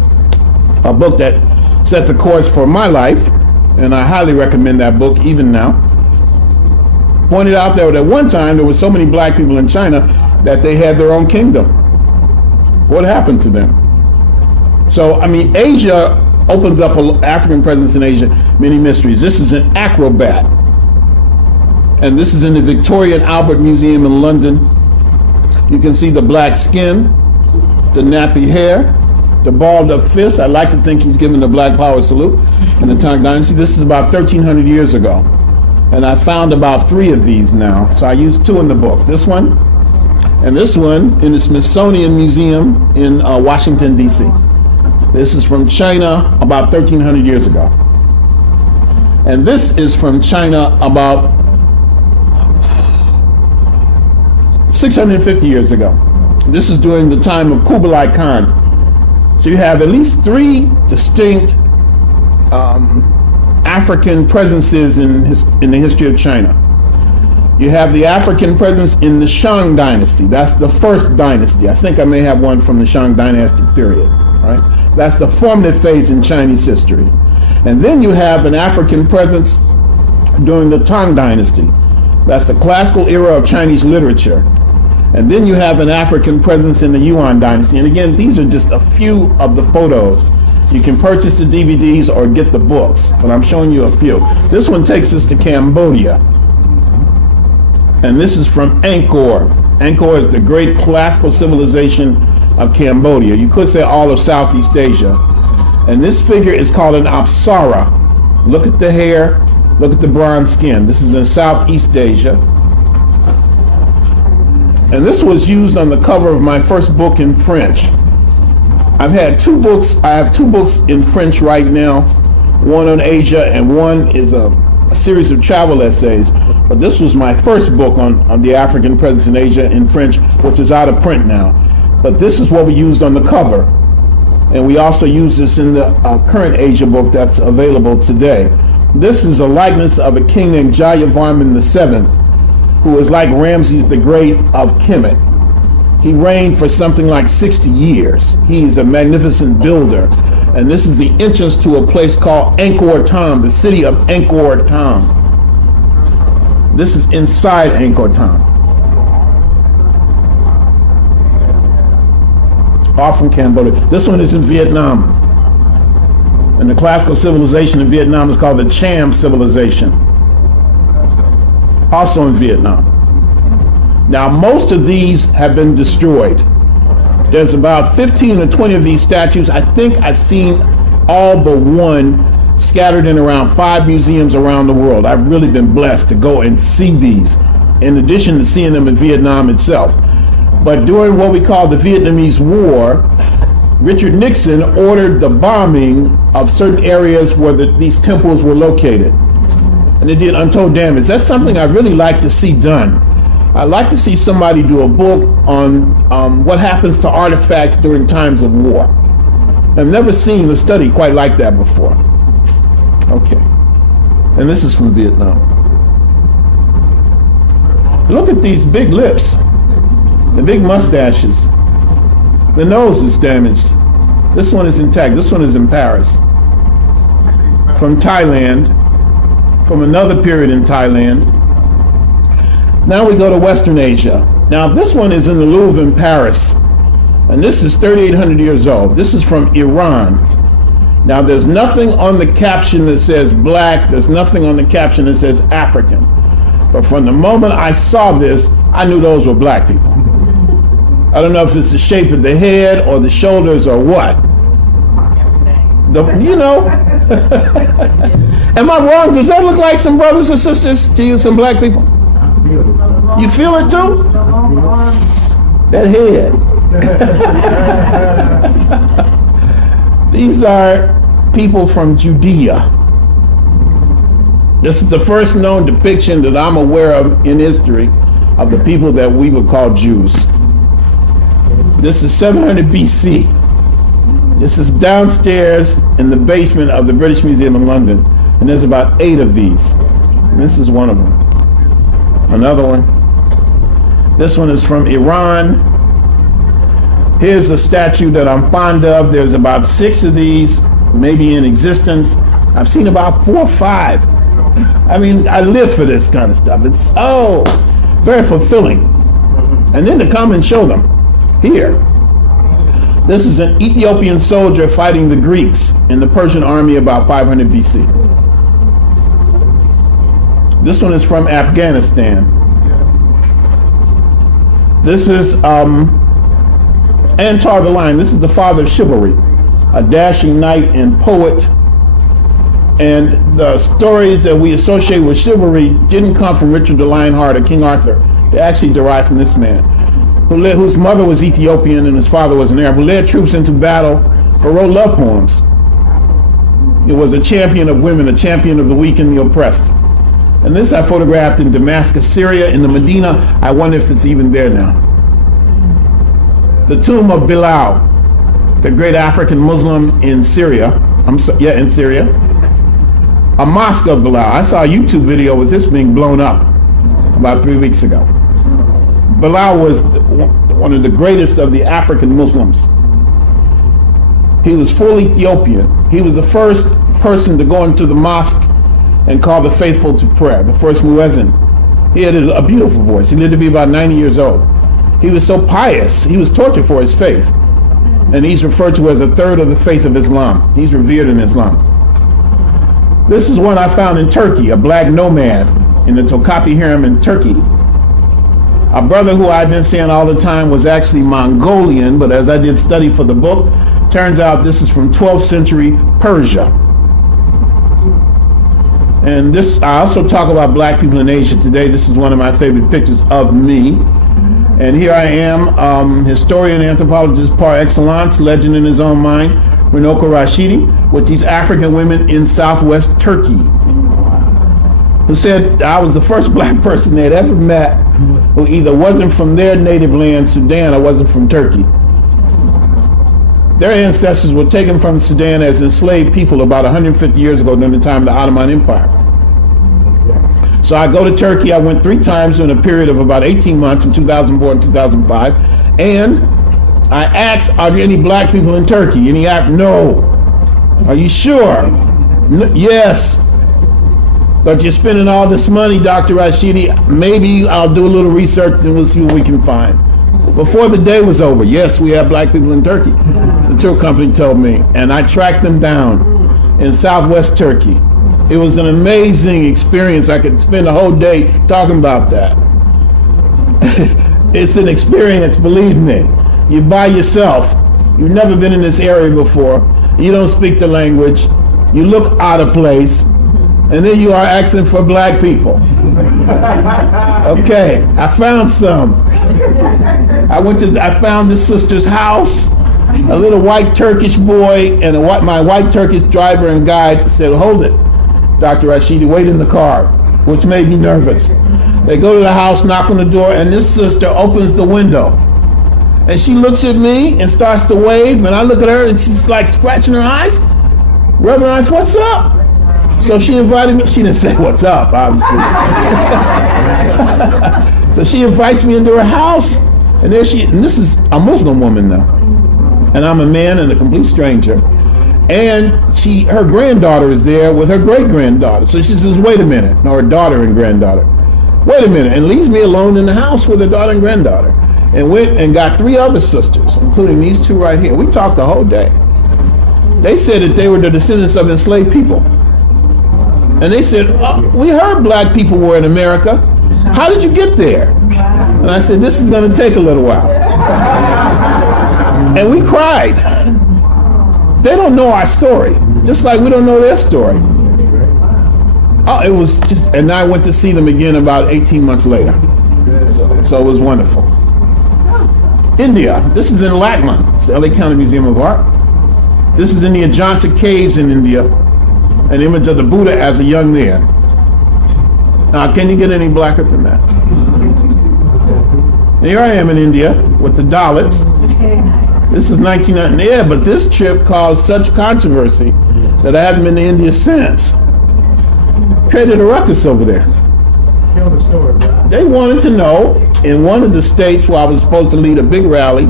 a book that set the course for my life, and I highly recommend that book even now, pointed out that at one time there were so many black people in China that they had their own kingdom. What happened to them? So, Asia opens up an African presence in Asia, many mysteries. This is an acrobat. And this is in the Victoria and Albert Museum in London. You can see the black skin, the nappy hair, the balled up fist. I like to think he's giving the Black Power salute in the Tang Dynasty. This is about 1,300 years ago. And I found about 3 of these now. So I used 2 in the book. This one and this one in the Smithsonian Museum in Washington, D.C. This is from China about 1,300 years ago. And this is from China about 650 years ago. This is during the time of Kublai Khan. So you have at least three distinct African presences in the history of China. You have the African presence in the Shang dynasty. That's the first dynasty. I think I may have one from the Shang dynasty period, right? That's the formative phase in Chinese history. And then you have an African presence during the Tang dynasty. That's the classical era of Chinese literature. And then you have an African presence in the Yuan dynasty. And again, these are just a few of the photos. You can purchase the DVDs or get the books, but I'm showing you a few. This one takes us to Cambodia. And this is from Angkor. Angkor is the great classical civilization of Cambodia. You could say all of Southeast Asia. And this figure is called an Apsara. Look at the hair, look at the bronze skin. This is in Southeast Asia. And this was used on the cover of my first book in French. I have two books in French right now, one on Asia and one is a series of travel essays. But this was my first book on the African presence in Asia in French, which is out of print now. But this is what we used on the cover. And we also use this in the current Asia book that's available today. This is a likeness of a king named Jayavarman VII, who was like Ramses the Great of Kemet. He reigned for something like 60 years. He is a magnificent builder. And this is the entrance to a place called Angkor Thom, the city of Angkor Thom. This is inside Angkor Thom. All from Cambodia. This one is in Vietnam. And the classical civilization in Vietnam is called the Cham civilization. Also in Vietnam. Now, most of these have been destroyed. There's about 15 or 20 of these statues. I think I've seen all but one scattered in around 5 museums around the world. I've really been blessed to go and see these, in addition to seeing them in Vietnam itself. But during what we call the Vietnamese War, Richard Nixon ordered the bombing of certain areas where these temples were located. And it did untold damage. That's something I'd really like to see done. I'd like to see somebody do a book on what happens to artifacts during times of war. I've never seen a study quite like that before. Okay. And this is from Vietnam. Look at these big lips, the big mustaches. The nose is damaged. This one is intact. This one is in Paris. From Thailand, from another period in Thailand. Now we go to Western Asia. Now this one is in the Louvre in Paris. And this is 3,800 years old. This is from Iran. Now there's nothing on the caption that says black. There's nothing on the caption that says African. But from the moment I saw this, I knew those were black people. I don't know if it's the shape of the head or the shoulders or what. You know. Am I wrong? Does that look like some brothers and sisters to you, some black people? You feel it too? That head. These are people from Judea. This is the first known depiction that I'm aware of in history of the people that we would call Jews. This is 700 BC. This is downstairs in the basement of the British Museum in London. And there's about 8 of these. And this is one of them. Another one. This one is from Iran. Here's a statue that I'm fond of. There's about 6 of these, maybe in existence. I've seen about 4 or 5. I mean, I live for this kind of stuff. It's very fulfilling. And then to come and show them here. This is an Ethiopian soldier fighting the Greeks in the Persian army about 500 BC. This one is from Afghanistan. This is Antar the Lion. This is the father of chivalry, a dashing knight and poet. And the stories that we associate with chivalry didn't come from Richard the Lionheart or King Arthur. They actually derived from this man, whose mother was Ethiopian and his father was an Arab, who led troops into battle, but wrote love poems. It was a champion of women, a champion of the weak and the oppressed. And this I photographed in Damascus, Syria, in the Medina. I wonder if it's even there now. the tomb of Bilal, the great African Muslim in Syria. In Syria. A mosque of Bilal. I saw a YouTube video with this being blown up about 3 weeks ago. Bilal was one of the greatest of the African Muslims. He was full Ethiopian. He was the first person to go into the mosque and call the faithful to prayer, the first muezzin. He had a beautiful voice. He lived to be about 90 years old. He was so pious. He was tortured for his faith. And he's referred to as a third of the faith of Islam. He's revered in Islam. This is one I found in Turkey, a black nomad in the Topkapi harem in Turkey. A brother who I'd been saying all the time was actually Mongolian, but as I did study for the book, turns out this is from 12th century Persia. And this, I also talk about black people in Asia today. This is one of my favorite pictures of me. And here I am, historian, anthropologist par excellence, legend in his own mind, Runoko Rashidi, with these African women in southwest Turkey, who said I was the first black person they'd ever met who either wasn't from their native land, Sudan, or wasn't from Turkey. Their ancestors were taken from Sudan as enslaved people about 150 years ago during the time of the Ottoman Empire. So I go to Turkey. I went 3 times in a period of about 18 months in 2004 and 2005. And I asked, are there any black people in Turkey? And he asked, no. Are you sure? Yes. But you're spending all this money, Dr. Rashidi. Maybe I'll do a little research and we'll see what we can find. Before the day was over, yes, we have black people in Turkey. The tour company told me. And I tracked them down in southwest Turkey. It was an amazing experience. I could spend a whole day talking about that. It's an experience, believe me. You're by yourself. You've never been in this area before. You don't speak the language. You look out of place. And then you are asking for black people. Okay, I found some. I found this sister's house. A little white Turkish boy and my white Turkish driver and guide said, hold it, Dr. Rashidi, wait in the car, which made me nervous. They go to the house, knock on the door, and this sister opens the window. And she looks at me and starts to wave, and I look at her and she's like scratching her eyes, rubbing her eyes, what's up? So she invited me, she didn't say what's up, obviously. So she invites me into her house, and this is a Muslim woman now. And I'm a man and a complete stranger. And her granddaughter is there with her great-granddaughter. So she says, wait a minute, or her daughter and granddaughter. Wait a minute, and leaves me alone in the house with her daughter and granddaughter. And went and got 3 other sisters, including these 2 right here. We talked the whole day. They said that they were the descendants of enslaved people. And they said, we heard black people were in America. How did you get there? And I said, this is going to take a little while. And we cried. They don't know our story, just like we don't know their story. Oh, it was just, and I went to see them again about 18 months later. So it was wonderful. India, this is in Lakma, it's the LA County Museum of Art. This is in the Ajanta Caves in India, an image of the Buddha as a young man. Now, can you get any blacker than that? And here I am in India with the Dalits. This is 1990. Yeah, but this trip caused such controversy that I haven't been to India since. Created a ruckus over there. Tell the story, bro. They wanted to know, in one of the states where I was supposed to lead a big rally,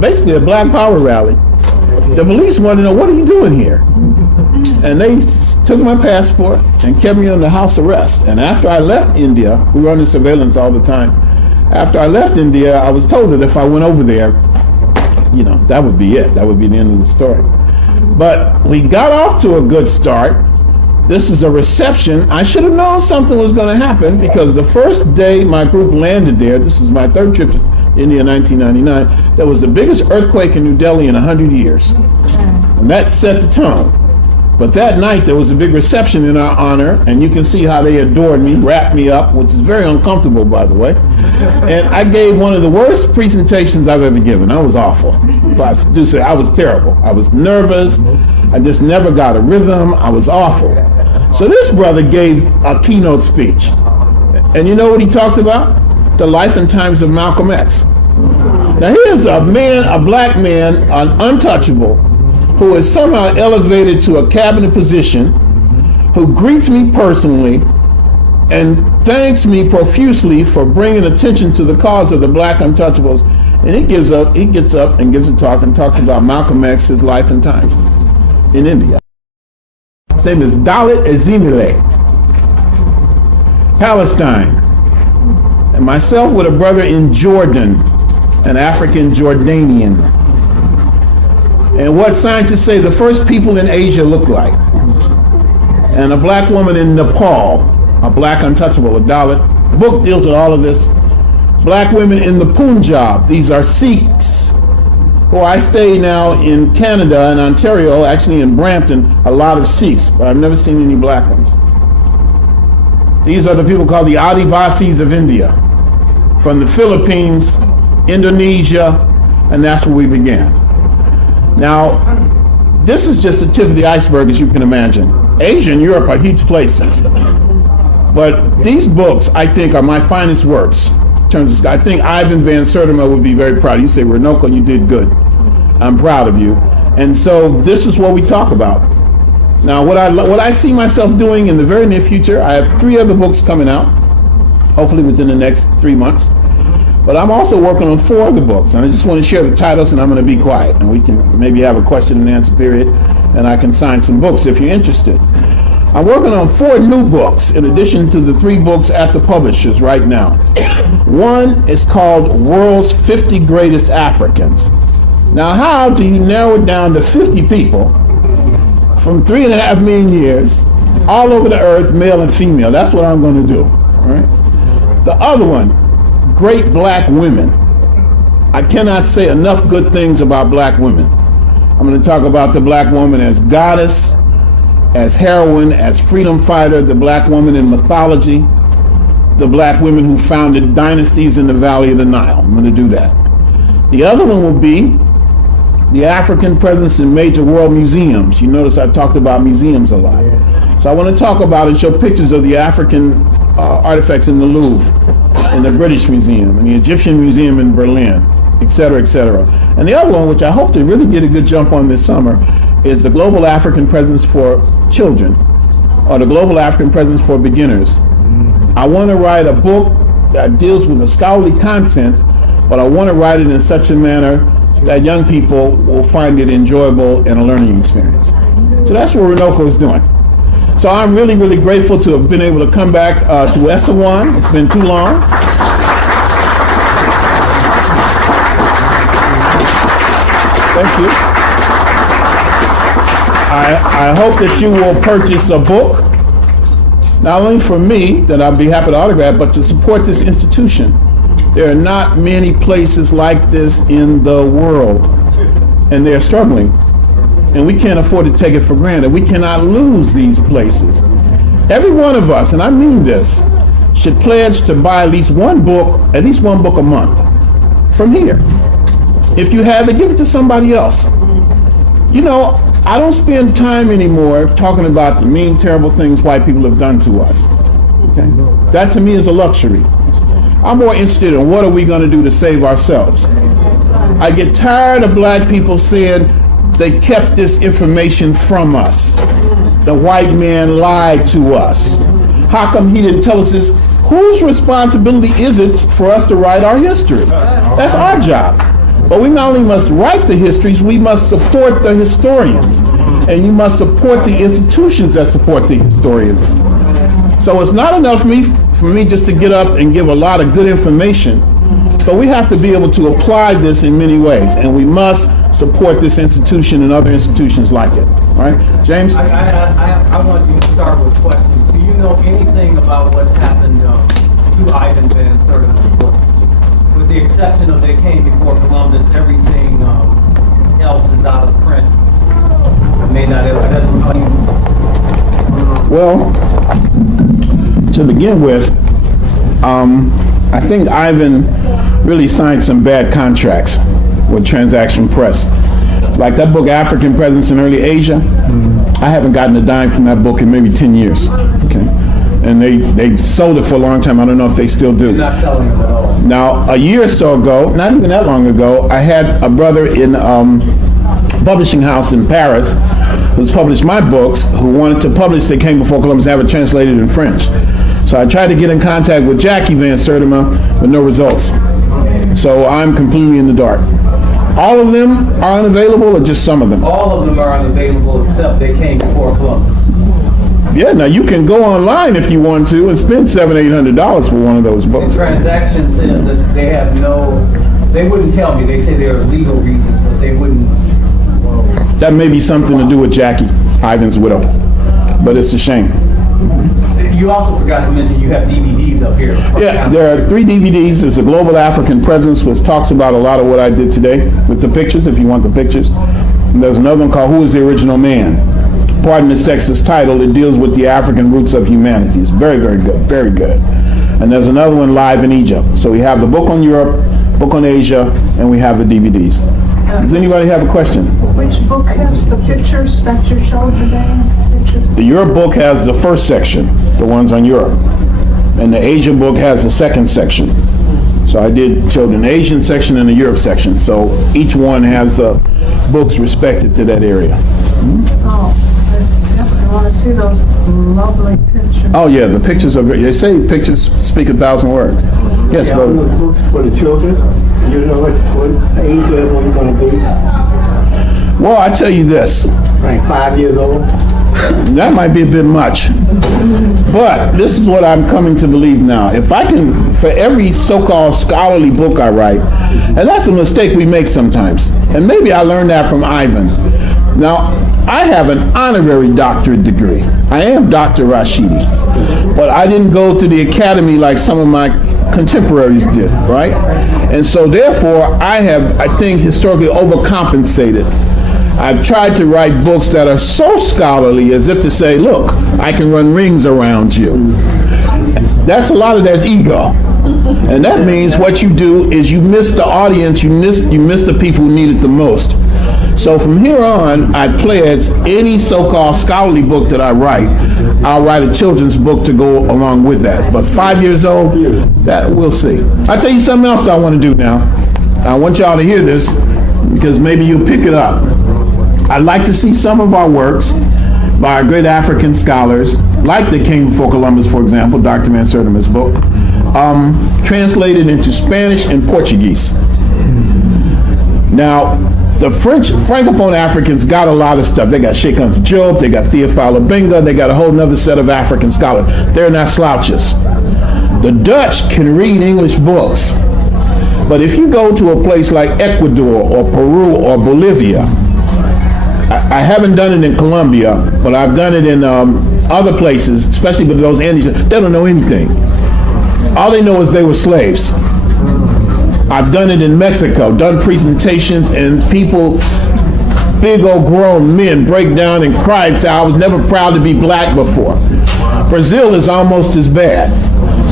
basically a Black Power rally, the police wanted to know, what are you doing here? And they took my passport and kept me under house arrest. And after I left India, we were under surveillance all the time. After I left India, I was told that if I went over there, that would be it. That would be the end of the story. But we got off to a good start. This is a reception. I should have known something was going to happen because the first day my group landed there, this was my 3rd trip to India in 1999, there was the biggest earthquake in New Delhi in 100 years. And that set the tone. But that night there was a big reception in our honor, and you can see how they adored me, wrapped me up, which is very uncomfortable, by the way. And I gave one of the worst presentations I've ever given. I was awful. I do say I was terrible. I was nervous. I just never got a rhythm. I was awful. So this brother gave a keynote speech. And you know what he talked about? The life and times of Malcolm X. Now here's a man, a black man, an untouchable, who is somehow elevated to a cabinet position, who greets me personally and thanks me profusely for bringing attention to the cause of the black untouchables. And he gets up and gives a talk and talks about Malcolm X, his life and times in India. His name is Dalit Ezimile, Palestine. And myself with a brother in Jordan, an African Jordanian. And what scientists say the first people in Asia look like. And a black woman in Nepal, a black untouchable, a Dalit. The book deals with all of this. Black women in the Punjab, these are Sikhs. Well, I stay now in Canada, in Ontario, actually in Brampton, a lot of Sikhs, but I've never seen any black ones. These are the people called the Adivasis of India, from the Philippines, Indonesia, and that's where we began. Now, this is just the tip of the iceberg, as you can imagine. Asia and Europe are huge places. But these books, I think, are my finest works. In terms of, I think Ivan Van Sertima would be very proud. You say, Runoko, you did good. I'm proud of you. And so this is what we talk about. Now, what I see myself doing in the very near future, I have 3 other books coming out, hopefully within the next 3 months. But I'm also working on 4 other books, and I just want to share the titles, and I'm going to be quiet, and we can maybe have a question and answer period, and I can sign some books if you're interested. I'm working on 4 new books, in addition to the 3 books at the publishers right now. One is called World's 50 Greatest Africans. Now, how do you narrow it down to 50 people from 3.5 million years, all over the earth, male and female? That's what I'm going to do, all right? The other one, Great Black Women. I cannot say enough good things about black women. I'm going to talk about the black woman as goddess, as heroine, as freedom fighter, the black woman in mythology, the black women who founded dynasties in the Valley of the Nile. I'm going to do that. The other one will be the African presence in major world museums. You notice I talked about museums a lot. So I want to talk about and show pictures of the African artifacts in the Louvre, in the British Museum, in the Egyptian Museum in Berlin, et cetera, et cetera. And the other one, which I hope to really get a good jump on this summer, is the Global African Presence for Children, or the Global African Presence for Beginners. I want to write a book that deals with the scholarly content, but I want to write it in such a manner that young people will find it enjoyable and a learning experience. So that's what Runoko is doing. So I'm really, really grateful to have been able to come back to Essawan. It's been too long. Thank you. I hope that you will purchase a book, not only for me, that I'll be happy to autograph, but to support this institution. There are not many places like this in the world, and they're struggling. And we can't afford to take it for granted. We cannot lose these places. Every one of us, and I mean this, should pledge to buy at least one book a month from here. If you have it, give it to somebody else. You know, I don't spend time anymore talking about the mean, terrible things white people have done to us. Okay? That to me is a luxury. I'm more interested in what are we going to do to save ourselves. I get tired of black people saying they kept this information from us. The white man lied to us. How come he didn't tell us this? Whose responsibility is it for us to write our history? That's our job. But we not only must write the histories, we must support the historians. And you must support the institutions that support the historians. So it's not enough for me just to get up and give a lot of good information, but we have to be able to apply this in many ways, and we must support this institution and other institutions like it. All right, James? I want you to start with a question. Do you know anything about what's happened to Ivan Van Sertima's books? With the exception of they came before Columbus, everything else is out of print. I may not have. Well, to begin with, I think Ivan really signed some bad contracts with Transaction Press. Like that book, African Presence in Early Asia, I haven't gotten a dime from that book in maybe 10 years. Okay, and they sold it for a long time. I don't know if they still do. You're not selling them at all. Now, a year or so ago, not even that long ago, I had a brother in publishing house in Paris who's published my books, who wanted to publish They Came Before Columbus, have it translated in French. So I tried to get in contact with Jackie Van Sertima, but no results. So I'm completely in the dark. All of them are unavailable, or just some of them? All of them are unavailable except They Came Before Columbus. Yeah, now you can go online if you want to and spend $700-800 for one of those The books. transaction says that they have they wouldn't tell me. They say there are legal reasons, but they wouldn't. That may be something to do with Jackie, Ivan's widow, but it's a shame. You also forgot to mention you have DVDs up here. Yeah, there are 3 DVDs. There's a Global African Presence, which talks about a lot of what I did today with the pictures, if you want the pictures. And there's another one called Who is the Original Man? Pardon the sexist title. It deals with the African roots of humanity. It's very, very good, very good. And there's another one, Live in Egypt. So we have the book on Europe, book on Asia, and we have the DVDs. Does anybody have a question? Which book has the pictures that you showed today? Pictures? The Europe book has the first section, the ones on Europe. And the Asia book has the second section. So I showed an Asian section and a Europe section. So each one has books respected to that area. Oh, I definitely want to see those lovely pictures. Oh yeah, the pictures are, they say pictures speak 1,000 words. Yes, Yeah, brother. those books for the children. You know what age everyone's going to be? Well, I tell you this, Like 5 years old. that might be a bit much. But this is what I'm coming to believe now. If I can, for every so-called scholarly book I write, and that's a mistake we make sometimes, and maybe I learned that from Ivan. Now, I have an honorary doctorate degree. I am Dr. Rashidi, but I didn't go to the academy like some of my contemporaries did, right? And so therefore, I have, I think, historically overcompensated. I've tried to write books that are so scholarly as if to say, look, I can run rings around you. That's a lot of that's ego. And that means what you do is you miss the audience, you miss the people who need it the most. So from here on, I pledge any so-called scholarly book that I write, I'll write a children's book to go along with that. But 5 years old, that we'll see. I'll tell you something else I want to do now. I want y'all to hear this because maybe you'll pick it up. I'd like to see some of our works by our great African scholars, like They Came Before Columbus, for example, Dr. Van Sertima's book, translated into Spanish and Portuguese. Now, the French, Francophone Africans got a lot of stuff. They got Cheikh Anta Diop, they got Theophile Obenga, they got a whole nother set of African scholars. They're not slouches. The Dutch can read English books, but if you go to a place like Ecuador or Peru or Bolivia, I haven't done it in Colombia, but I've done it in other places, especially with those Andes. They don't know anything. All they know is they were slaves. I've done it in Mexico, done presentations, and people, big old grown men, break down and cry and say, I was never proud to be black before. Brazil is almost as bad.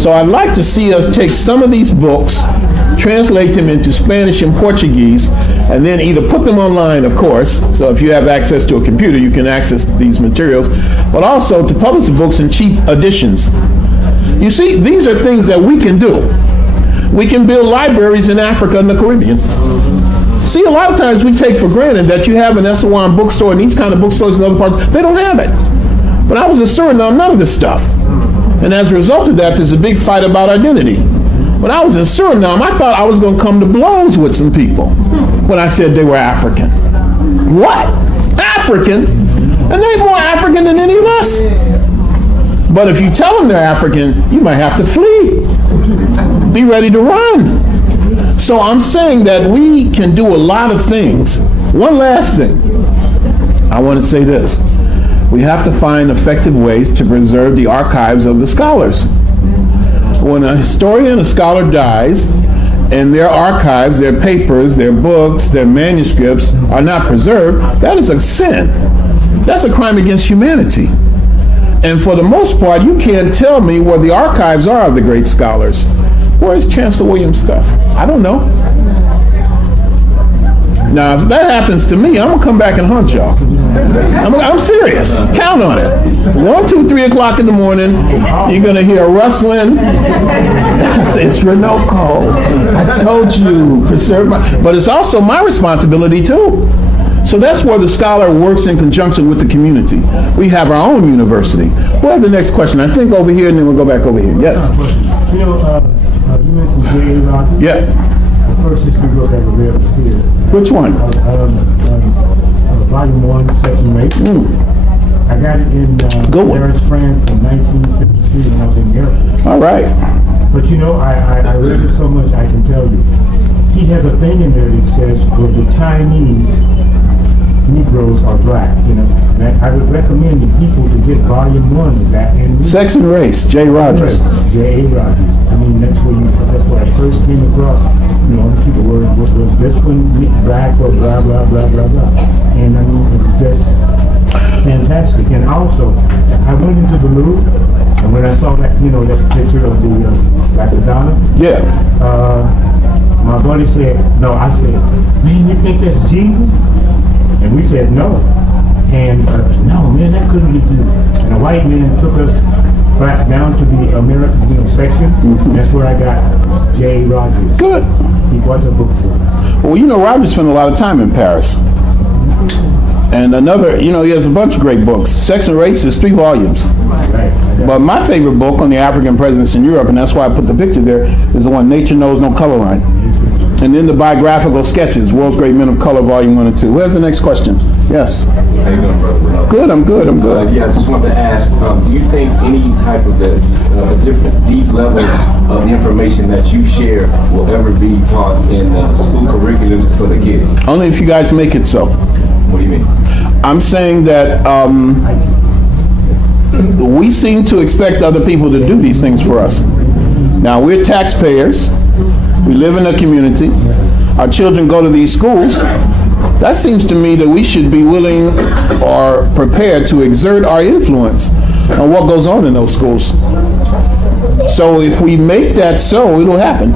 So I'd like to see us take some of these books, translate them into Spanish and Portuguese, and then either put them online, of course, so if you have access to a computer, you can access these materials, but also to publish the books in cheap editions. You see, these are things that we can do. We can build libraries in Africa and the Caribbean. See, a lot of times we take for granted that you have an Essewan bookstore and these kind of bookstores in other parts. They don't have it. But I was in Suriname, none of this stuff. And as a result of that, there's a big fight about identity. When I was in Suriname, I thought I was going to come to blows with some people when I said they were African. What? African? And they're more African than any of us. But if you tell them they're African, you might have to flee. Be ready to run. So I'm saying that we can do a lot of things. One last thing. I want to say this. We have to find effective ways to preserve the archives of the scholars. When a historian, a scholar dies, and their archives, their papers, their books, their manuscripts are not preserved, that is a sin. That's a crime against humanity. And for the most part, you can't tell me where the archives are of the great scholars. Where is Chancellor Williams' stuff? I don't know. Now, if that happens to me, I'm gonna come back and hunt y'all. I'm serious. Count on it. 1, 2, 3 o'clock in the morning, you're gonna hear a rustling. It's Runoko. I told you, preserve my. But it's also my responsibility too. So that's where the scholar works in conjunction with the community. We have our own university. We'll have the next question. I think over here, and then we'll go back over here. Yes. You know, you mentioned J.A. Rogers. Yeah. The first history book I ever read was here. Which one? Volume 1, Section 8. I got it in Good one. Paris, France in 1953 when I was in the Air Force. All right. But you know, I read it so much I can tell you. He has a thing in there that says, well, the Chinese Negroes are black, you know. And I would recommend the people to get volume 1 of that. And Sex and Race, J. Rogers. J.A. Rogers. I mean, that's where I first came across, you know, people was this one black or blah, blah, blah, blah, blah. And I mean, it's just fantastic. And also, I went into the Louvre, and when I saw that, you know, that picture of the Black Madonna, Yeah. my buddy said, no, I said, man, you think that's Jesus? And we said no. And no, man, that couldn't be Jesus. And a white man took us back down to the American, you know, section. That's where I got J. Rogers. Good. He bought the book for me. Well, you know, Roger spent a lot of time in Paris. And another, you know, he has a bunch of great books. Sex and Race is 3 volumes. Right. But my favorite book on the African presence in Europe, and that's why I put the picture there, is the one, Nature Knows No Color Line. And then the biographical sketches, World's Great Men of Color, Volume 1 and 2. Where's the next question? Yes. How you doing, brother? Good, I'm good. Yeah, I just wanted to ask, do you think any type of different deep levels of information that you share will ever be taught in school curriculums for the kids? Only if you guys make it so. What do you mean? I'm saying that we seem to expect other people to do these things for us. Now, we're taxpayers. We live in a community. Our children go to these schools. That seems to me that we should be willing or prepared to exert our influence on what goes on in those schools. So if we make that so, it'll happen.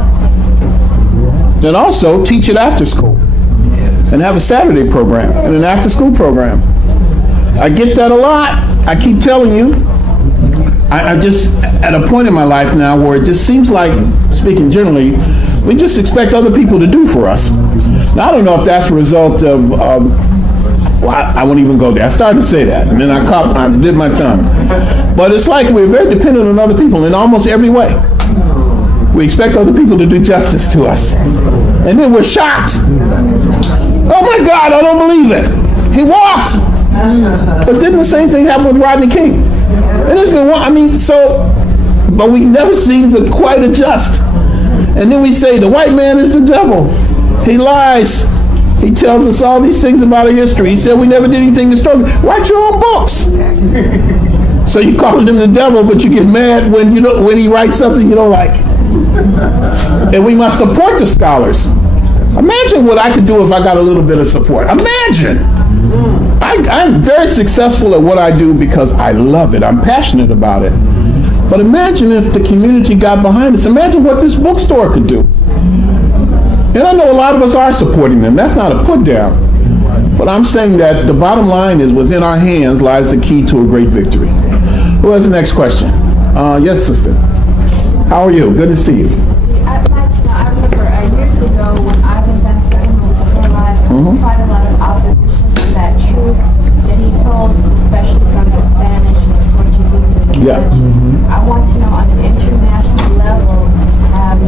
And also teach it after school and have a Saturday program and an after school program. I get that a lot. I keep telling you. I just at a point in my life now where it just seems like, speaking generally, we just expect other people to do for us. Now, I don't know if that's a result of, well, I won't even go there. I started to say that, and then I did my tongue. But it's like we're very dependent on other people in almost every way. We expect other people to do justice to us. And then we're shocked. Oh my God, I don't believe it. He walked. But didn't the same thing happen with Rodney King? And it's been, but we never seem to quite adjust. And then we say the white man is the devil. He lies. He tells us all these things about our history. He said we never did anything historical. Write your own books. So you call him the devil, but you get mad when he writes something you don't like. And we must support the scholars. Imagine what I could do if I got a little bit of support. Imagine. I'm very successful at what I do because I love it. I'm passionate about it. But imagine if the community got behind us. Imagine what this bookstore could do. And I know a lot of us are supporting them. That's not a put down. But I'm saying that the bottom line is within our hands lies the key to a great victory. Who has the next question? Yes, sister. How are you? Good to see you. I remember years ago when Ivan Van Sertima was still alive, there was quite a lot of opposition to that truth that he told, especially from the Spanish and the Portuguese and the Yeah. Dutch. I want to know on an international level, have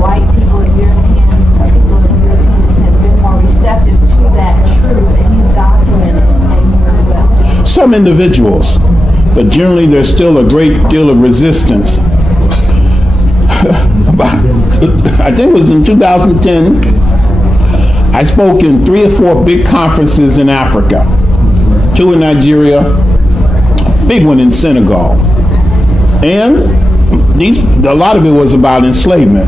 white people, Europeans, people of European descent been more receptive to that truth, and he's documented and you as well? Some individuals, but generally there's still a great deal of resistance. I think it was in 2010, I spoke in 3 or 4 big conferences in Africa, 2 in Nigeria, big one in Senegal. And a lot of it was about enslavement.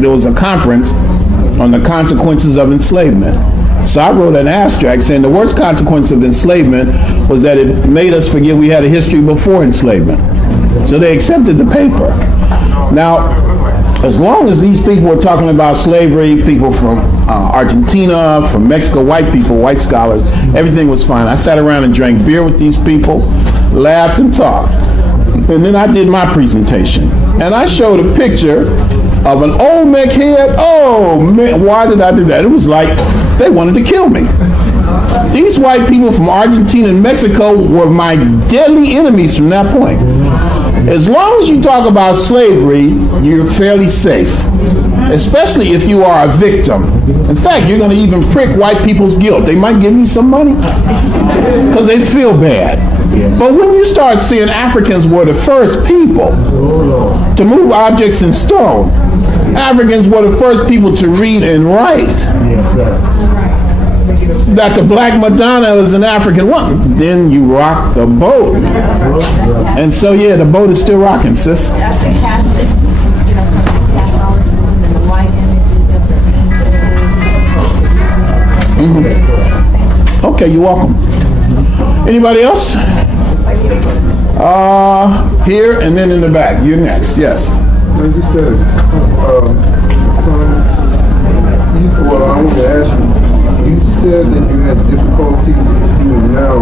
There was a conference on the consequences of enslavement. So I wrote an abstract saying the worst consequence of enslavement was that it made us forget we had a history before enslavement. So they accepted the paper. Now, as long as these people were talking about slavery, people from Argentina, from Mexico, white people, white scholars, everything was fine. I sat around and drank beer with these people, laughed and talked. And then I did my presentation. And I showed a picture of an old mech head. Oh man, why did I do that? It was like they wanted to kill me. These white people from Argentina and Mexico were my deadly enemies from that point. As long as you talk about slavery, you're fairly safe, especially if you are a victim. In fact, you're going to even prick white people's guilt. They might give you some money because they feel bad. But when you start seeing Africans were the first people to move objects in stone, Africans were the first people to read and write, that the Black Madonna is an African woman, then you rock the boat. And so, yeah, the boat is still rocking, sis. That's the Catholic, Catholicism and the white images of the Okay, you're welcome. Anybody else? Here and then in the back. You're next, yes. Like you said, well, I want to ask you, you said that you had difficulty even now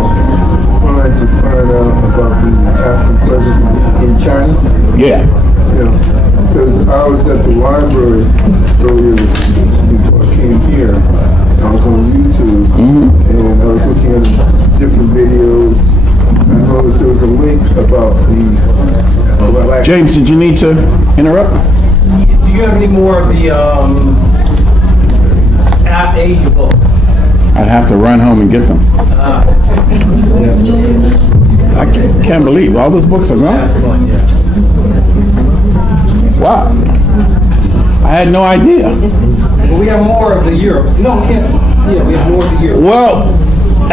trying to find out about the African presence in China. Yeah. Yeah, because I was at the library earlier before I came here. I was on YouTube, and I was looking at different videos. I noticed there was a link about the James, did you need to interrupt? Do you have any more of the Asia book? I'd have to run home and get them. I can't believe all those books are gone. That's one, yeah. Wow. I had no idea. Well, we have more of the Europe. No, yeah, we have more of the Europe. Well,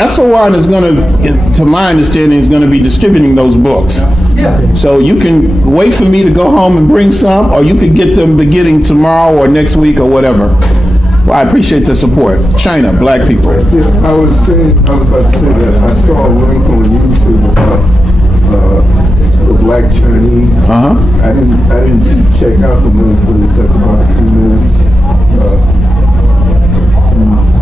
SOR is going to, to my understanding, is going to be distributing those books. Yeah. So you can wait for me to go home and bring some, or you could get them beginning tomorrow or next week or whatever. Well, I appreciate the support. China, black people. Yeah, I was about to say that I saw a link on YouTube about the black Chinese. I didn't check out the link, but it's at about a few minutes.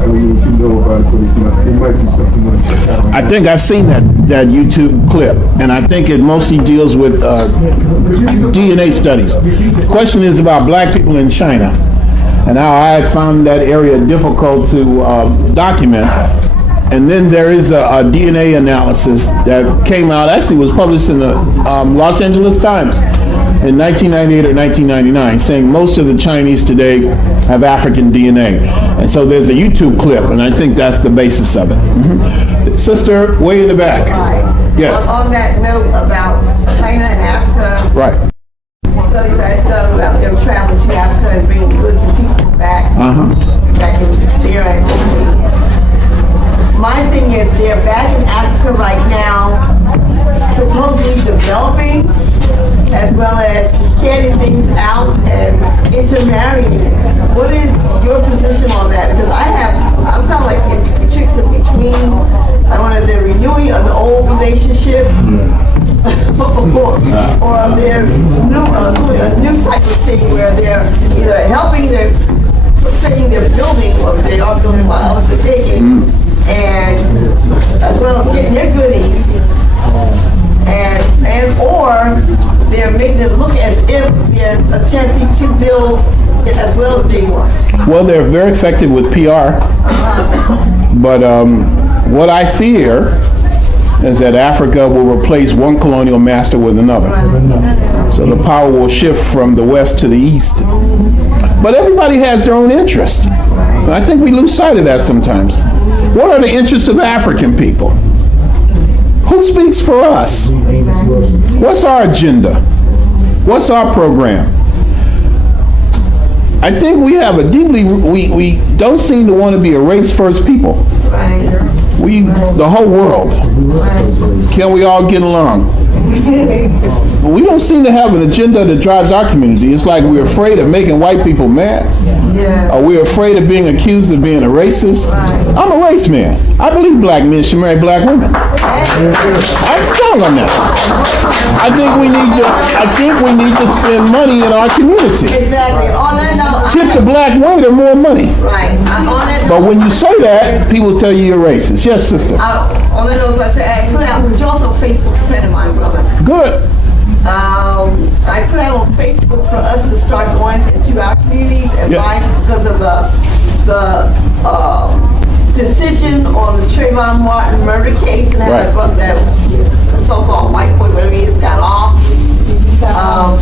I mean, if you know about it, but it's not, it might be something to check out. I think I've seen that YouTube clip, and I think it mostly deals with DNA studies. The question is about black people in China, and how I had found that area difficult to document. And then there is a DNA analysis that came out, actually was published in the Los Angeles Times in 1998 or 1999, saying most of the Chinese today have African DNA. And so there's a YouTube clip, and I think that's the basis of it. Sister, way in the back. Right. Yes. On that note about China and Africa, Right. studies I've done about them traveling to Africa and bringing goods and people back, back in their activity. My thing is they're back in Africa right now, supposedly developing, as well as getting things out and intermarrying. What is your position on that? Because I'm kind of like in betwixt in between. I want to they're renewing an old relationship, or they're doing a new type of thing where they're either helping, they're saying they're building, or they are building while others are taking, and as well as getting their goodies, and or they're making it look as if they're attempting to build it as well as they want. Well, they're very effective with PR, but what I fear is that Africa will replace one colonial master with another. So the power will shift from the west to the east. But everybody has their own interest. And I think we lose sight of that sometimes. What are the interests of African people? Who speaks for us? What's our agenda? What's our program? I think we have a deeply, we don't seem to want to be a race-first people. The whole world. Can we all get along? We don't seem to have an agenda that drives our community. It's like we're afraid of making white people mad. Yeah. Or we're afraid of being accused of being a racist. I'm a race man. I believe black men should marry black women. I'm strong on that. I think we need to spend money in our community. Exactly. On that note, Tip the black waiter more money. right. On that But note, when you say that, people tell you you're racist. Yes, sister. on that note, I said, I put out, because you're also a Facebook friend of mine, brother. Good. I put out on Facebook for us to start going into our communities and Yeah. buying because of the decision on the Trayvon Martin murder case and how Right. that so-called white boy, whatever he is, got off.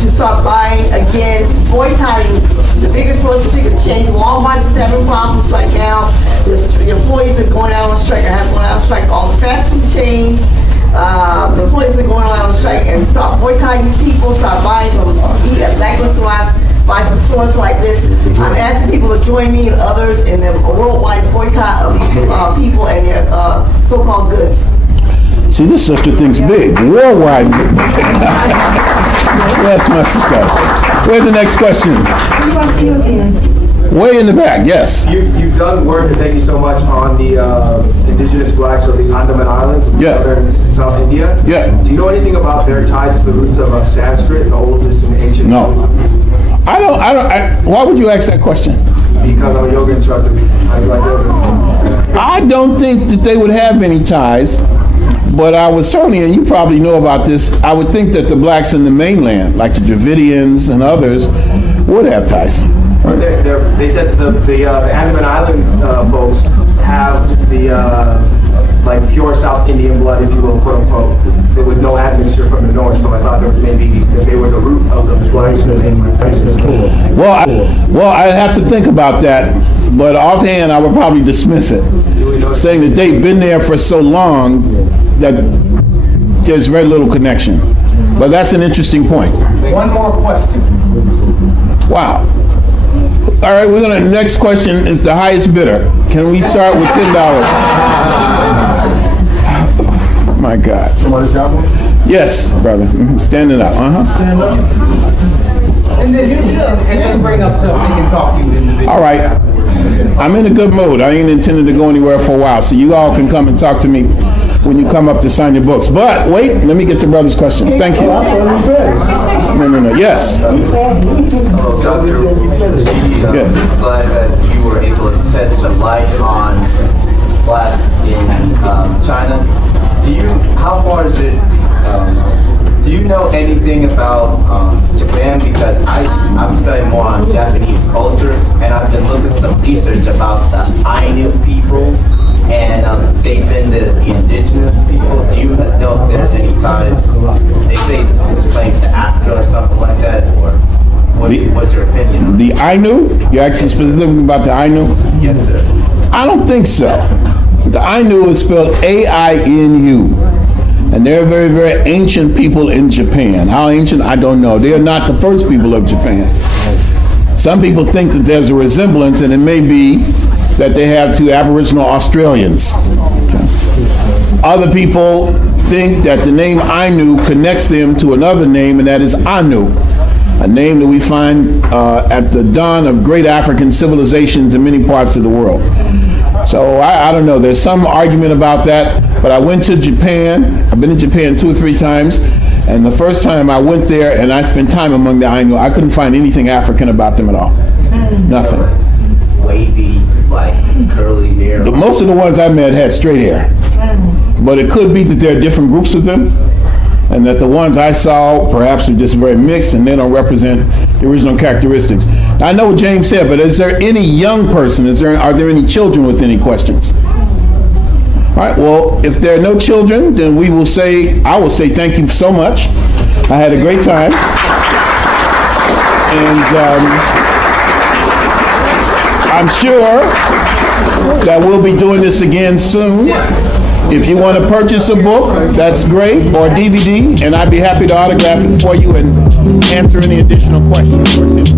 To start buying again, boycotting the bigger stores, particularly the chains. Walmart is having problems right now. The employees are going out on strike or have gone out on strike. All the fast food chains. The employees are going out on strike and start boycotting these people, start buying from black restaurants, buy from stores like this. I'm asking people to join me and others in a worldwide boycott of people and their so-called goods. See, this sister thinks big. Worldwide. Yes, my sister. Where's the next question? Way in the back, yes. You've done work, and thank you so much, on the indigenous blacks of the Andaman Islands in Yeah. southern South India. Yeah. Do you know anything about their ties to the roots of Sanskrit, the oldest and ancient? No. Why would you ask that question? Because I'm a yoga instructor. I like yoga. I don't think that they would have any ties, but I would certainly, and you probably know about this, I would think that the blacks in the mainland, like the Dravidians and others, would have ties. They said the Andaman Island folks have the like pure South Indian blood, if you will, quote unquote, with no admixture from the north. So I thought that maybe that they were the root of the blacks. Well, I'd have to think about that, but offhand, I would probably dismiss it, saying that they've been there for so long that there's very little connection. But that's an interesting point. One more question. Wow. All right, next question is the highest bidder. Can we start with $10? My God. Yes, brother. Standing up. And then bring up stuff we can talk to you individually. All right. I'm in a good mood. I ain't intending to go anywhere for a while, so you all can come and talk to me when you come up to sign your books. But wait, let me get to brother's question. Thank you. No. Yes. Hello, Dr. Rashidi. Yeah. Glad that you were able to shed some light on blacks in China. How far is it, do you know anything about Japan? Because I'm studying more on Japanese culture, and I've been looking some research about the Ainu people, and they've been the indigenous people. Do you know if there's any ties? They say claims to Africa or something like that, or what's your opinion on The Ainu? You're asking specifically about the Ainu? Yes, sir. I don't think so. The Ainu is spelled A-I-N-U. And they're very, very ancient people in Japan. How ancient, I don't know. They are not the first people of Japan. Some people think that there's a resemblance, and it may be that they have two Aboriginal Australians. Other people think that the name Ainu connects them to another name, and that is Anu, a name that we find at the dawn of great African civilizations in many parts of the world. So I don't know, there's some argument about that, but I went to Japan. I've been to Japan 2 or 3 times, and the first time I went there and I spent time among the Ainu, I couldn't find anything African about them at all. Nothing. Wavy, like curly hair. Most of the ones I met had straight hair, but it could be that there are different groups of them, and that the ones I saw perhaps are just very mixed and they don't represent the original characteristics. Now, I know what James said, but is there any young person, are there any children with any questions? All right, well, if there are no children, then I will say thank you so much. I had a great time. And I'm sure that we'll be doing this again soon. If you want to purchase a book, that's great, or a DVD, and I'd be happy to autograph it for you and answer any additional questions.